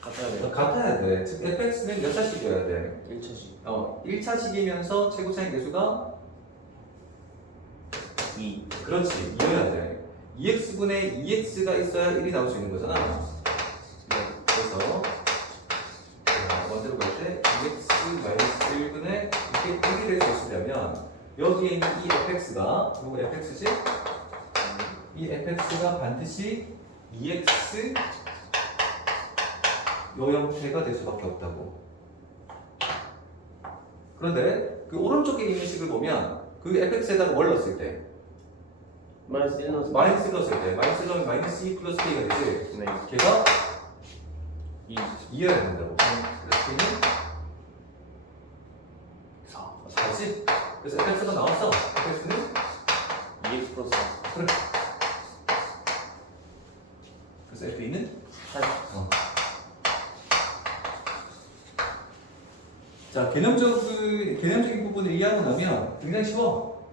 같아야 돼요. 같아야 돼. 즉, fx는 몇 차식이어야 돼? 1차식. 1차식이면서 최고차의 개수가 2. 그렇지, 2여야 돼. 2x분의 2x가 있어야 1이 나올 수 있는 거잖아. 네. 그래서 원대로 갈 때 2x 1분의 이게 1이 될 수 있으려면 여기에 있는 이 fx가 이거 fx지? 이 fx가 반드시 2x 요 형태가 될 수밖에 없다고. 그런데 그 오른쪽에 있는 식을 보면 그 fx에다가 뭘 넣었을 때 마이너스 1 넣었어요. 마이너스 넣었을 때 마이너스 넣으면 마이너스 2 플러스 k가 되지. 네. 걔가 2. 2여야 된다고. 그래서 걔는 4. 4지? 그래서 fx가 나왔어. fx는 2x 플러스 4. 그래. 그래서 f는 8. 자, 개념적인 부분을 이해하고 나면 굉장히 쉬워.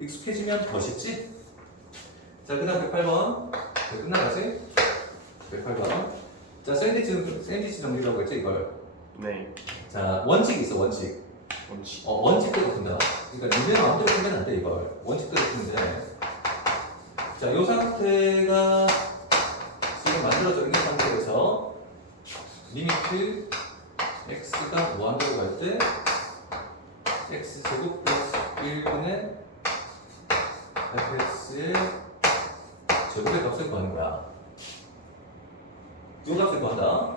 익숙해지면 더 쉽지? 자, 그 다음 108번. 끝나가지? 108번. 자, 샌드위치 정리라고 했지, 이걸. 네. 자, 원칙이 있어, 원칙. 원칙. 원칙대로 푼다. 그러니까 니네 마음대로 풀면 안 돼, 이걸. 원칙대로 푸면 돼. 자, 요 상태가 지금 만들어져 있는 상태에서 리미트 x가 무한대로 갈 때 x제곱 플러스 1분의 fx의 제곱의 값을 구하는 거야. 이 값을 구한다.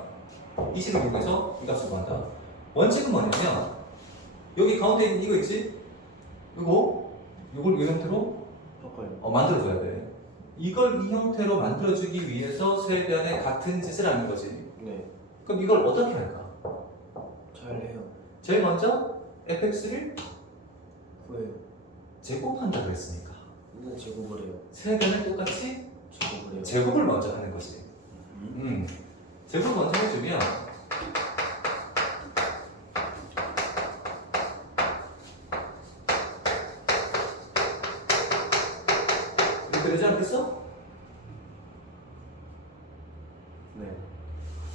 이 식을 이용해서 이 값을 구한다. 원칙은 뭐냐면 여기 가운데 있는 이거 있지? 이걸 이 형태로 바꿔요. 만들어줘야 돼. 이걸 이 형태로 만들어주기 위해서 세변에 같은 짓을 하는 거지. 네. 그럼 이걸 어떻게 할까? 잘해요. 제일 먼저 fx를 구해요. 제곱한다 그랬으니까 일단 제곱을 해요. 세변에 똑같이 제곱을 해요. 제곱을 먼저 하는 거지. 제곱 먼저 해주면 이렇게 되지 않겠어? 네.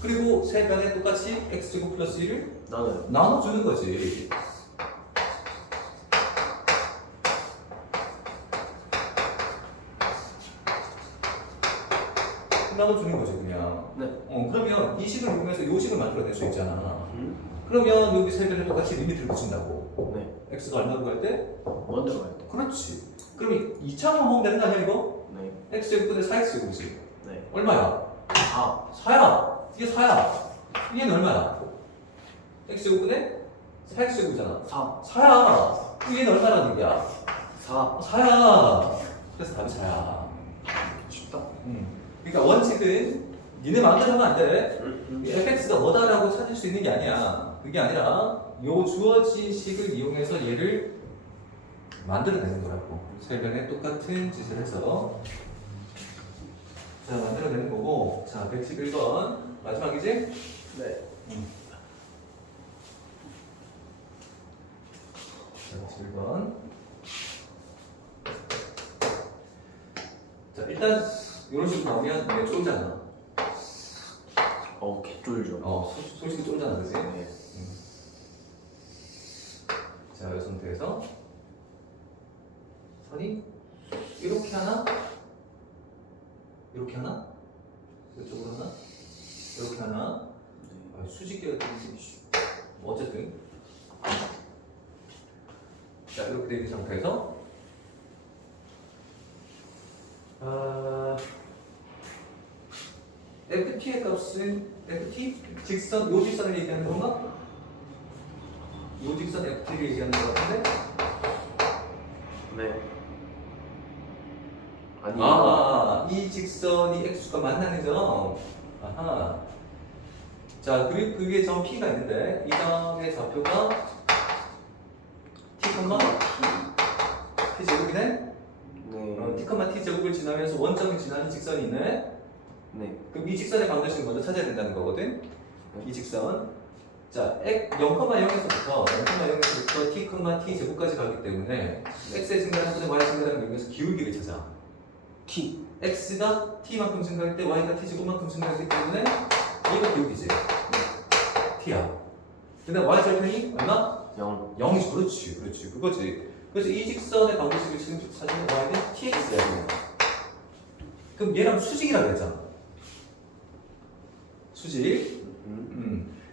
그리고 세변에 똑같이 x제곱 플러스 1을 나눠요. 나눠주는 거지. 나눠주는 거지 그냥. 네. 그러면 이 식을 이용해서 이 식을 만들어낼 수 있잖아. 그러면 여기 세변에 똑같이 리미트를 붙인다고. 네. x가 얼마로 갈 때? 먼저 가야 돼. 그렇지. 그럼 2차만 보면 되는 거 아니야 이거? 네. x제곱분의 4x제곱이지. 네. 얼마야? 4. 4야. 이게 4야. 얘는 얼마야? x제곱분의 4x제곱이잖아. 4. 4야. 얘는 얼마라는 얘기야? 4. 4야. 그래서 답이 4야. 쉽다. 그러니까 원칙은 니네 마음대로 하면 안 돼. 이 네. fx가 뭐다라고 찾을 수 있는 게 아니야. 그게 아니라 요 주어진 식을 이용해서 얘를 만들어내는 거라고. 세 변에 똑같은 짓을 해서 자 만들어내는 거고. 자 111번 마지막이지? 네. 자 111번. 자 일단 이런 식으로 나오면 얘 쫄잖아. 개쫄죠. 솔직히 쫄잖아, 그지? 네. 자, 이 상태에서 선이 이렇게 하나, 이렇게 하나, 이쪽으로 하나, 이렇게 하나. 수직계가 되는지 어쨌든 자 이렇게 된 상태에서 FT의 값은 FT? 직선, 요 직선을 얘기하는 건가? 요 직선 FT를 얘기하는 것 같은데? 네. 아니. 이 직선이 X가 만나는 점. 아하. 자, 그리고 그게 점 P가 있는데, 이 점의 좌표가 T, T 제곱이네? 네. T, T 제곱을 지나면서 원점을 지나는 직선이 있네? 네. 그럼 이 직선의 방정식을 먼저 찾아야 된다는 거거든? 이 직선. 자, 0,0에서부터 T, T 제곱까지 가기 때문에 X의 증가하는 것은 Y 증가하는 의미에서 기울기를 찾아. T. X가 T만큼 증가할 때 Y가 T 제곱만큼 증가하기 때문에 얘가 기울기지. T야. 근데 Y 절편이 얼마? 0. 0이지. 그렇지. 그거지. 그래서 이 직선의 방정식을 지금 찾으면 Y는 TX야. 그럼 얘랑 수직이라 그랬잖아. 수직.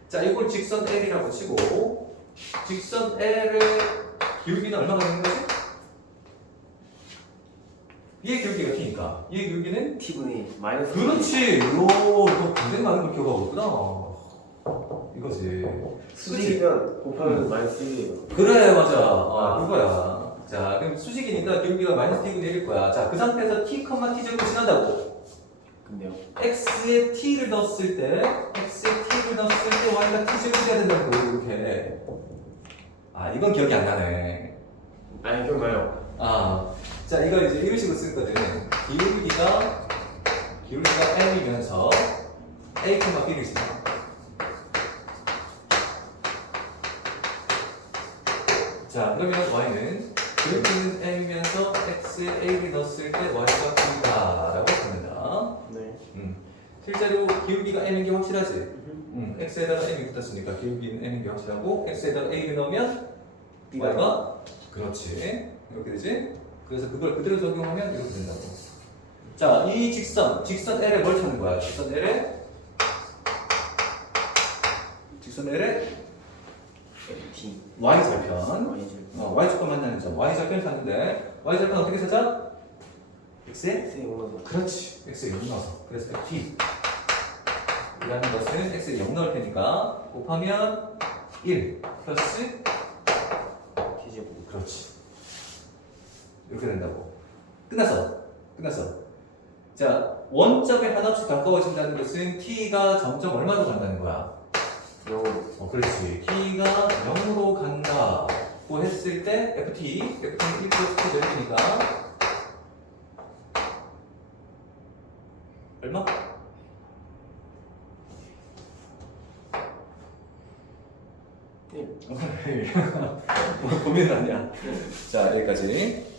자, 이걸 직선 L이라고 치고 직선 L의 기울기는 얼마가 되는 거지? 얘의 기울기가 T니까 얘의 기울기는 T분이 마이너스. 그렇지. 너 굉장히 많은 걸 기억하고 있구나. 이거지. 수직이면 곱하면 마이너스 1이에요. 그래 맞아. 그거야. 자, 그럼 수직이니까 기울기가 마이너스 T분의 1일 거야. 자, 그 상태에서 T, T 제곱을 지난다고. 근데요. X에 T를 넣었을 때 Y가 T 제곱이 돼야 된다고 이렇게. 이건 기억이 안 나네. 아니 기억나요. 자 이거 이제 이런 식으로 쓸 거든. 기울기가 M이면서 A, B를 지나. 자 그러면 Y는 기울기는 M이면서 X에 A를 넣었을 때 Y가 B다라고 합니다. 네. 실제로 기울기가 M인 게 확실하지? X에다가 M이 붙었으니까 기울기는 M인 게 확실하고 X에다가 A를 넣으면 Y가 그렇지 이렇게 되지? 그래서 그걸 그대로 적용하면 이렇게 된다고. 자, 이 직선 L에 뭘 찾는 거야? 직선 L에 T. Y 절편 Y절. Y 절편 만나는 점 Y 절편 찾는데 Y 절편 어떻게 찾아? X에? X에 올라서. 그렇지. X에 0 넣어서. 그래서 T 이라는 것은 X에 0 넣을 테니까 곱하면 1 플러스 T 제곱. 그렇지. 이렇게 된다고. 끝났어. 자, 원점에 한없이 가까워진다는 것은 T가 점점 얼마로 간다는 거야? 0으로. 그렇지. T가 0으로 간다고 했을 때 FT는 1 플러스 T 되니까 얼마? 고민은 아니야. 자, 여기까지.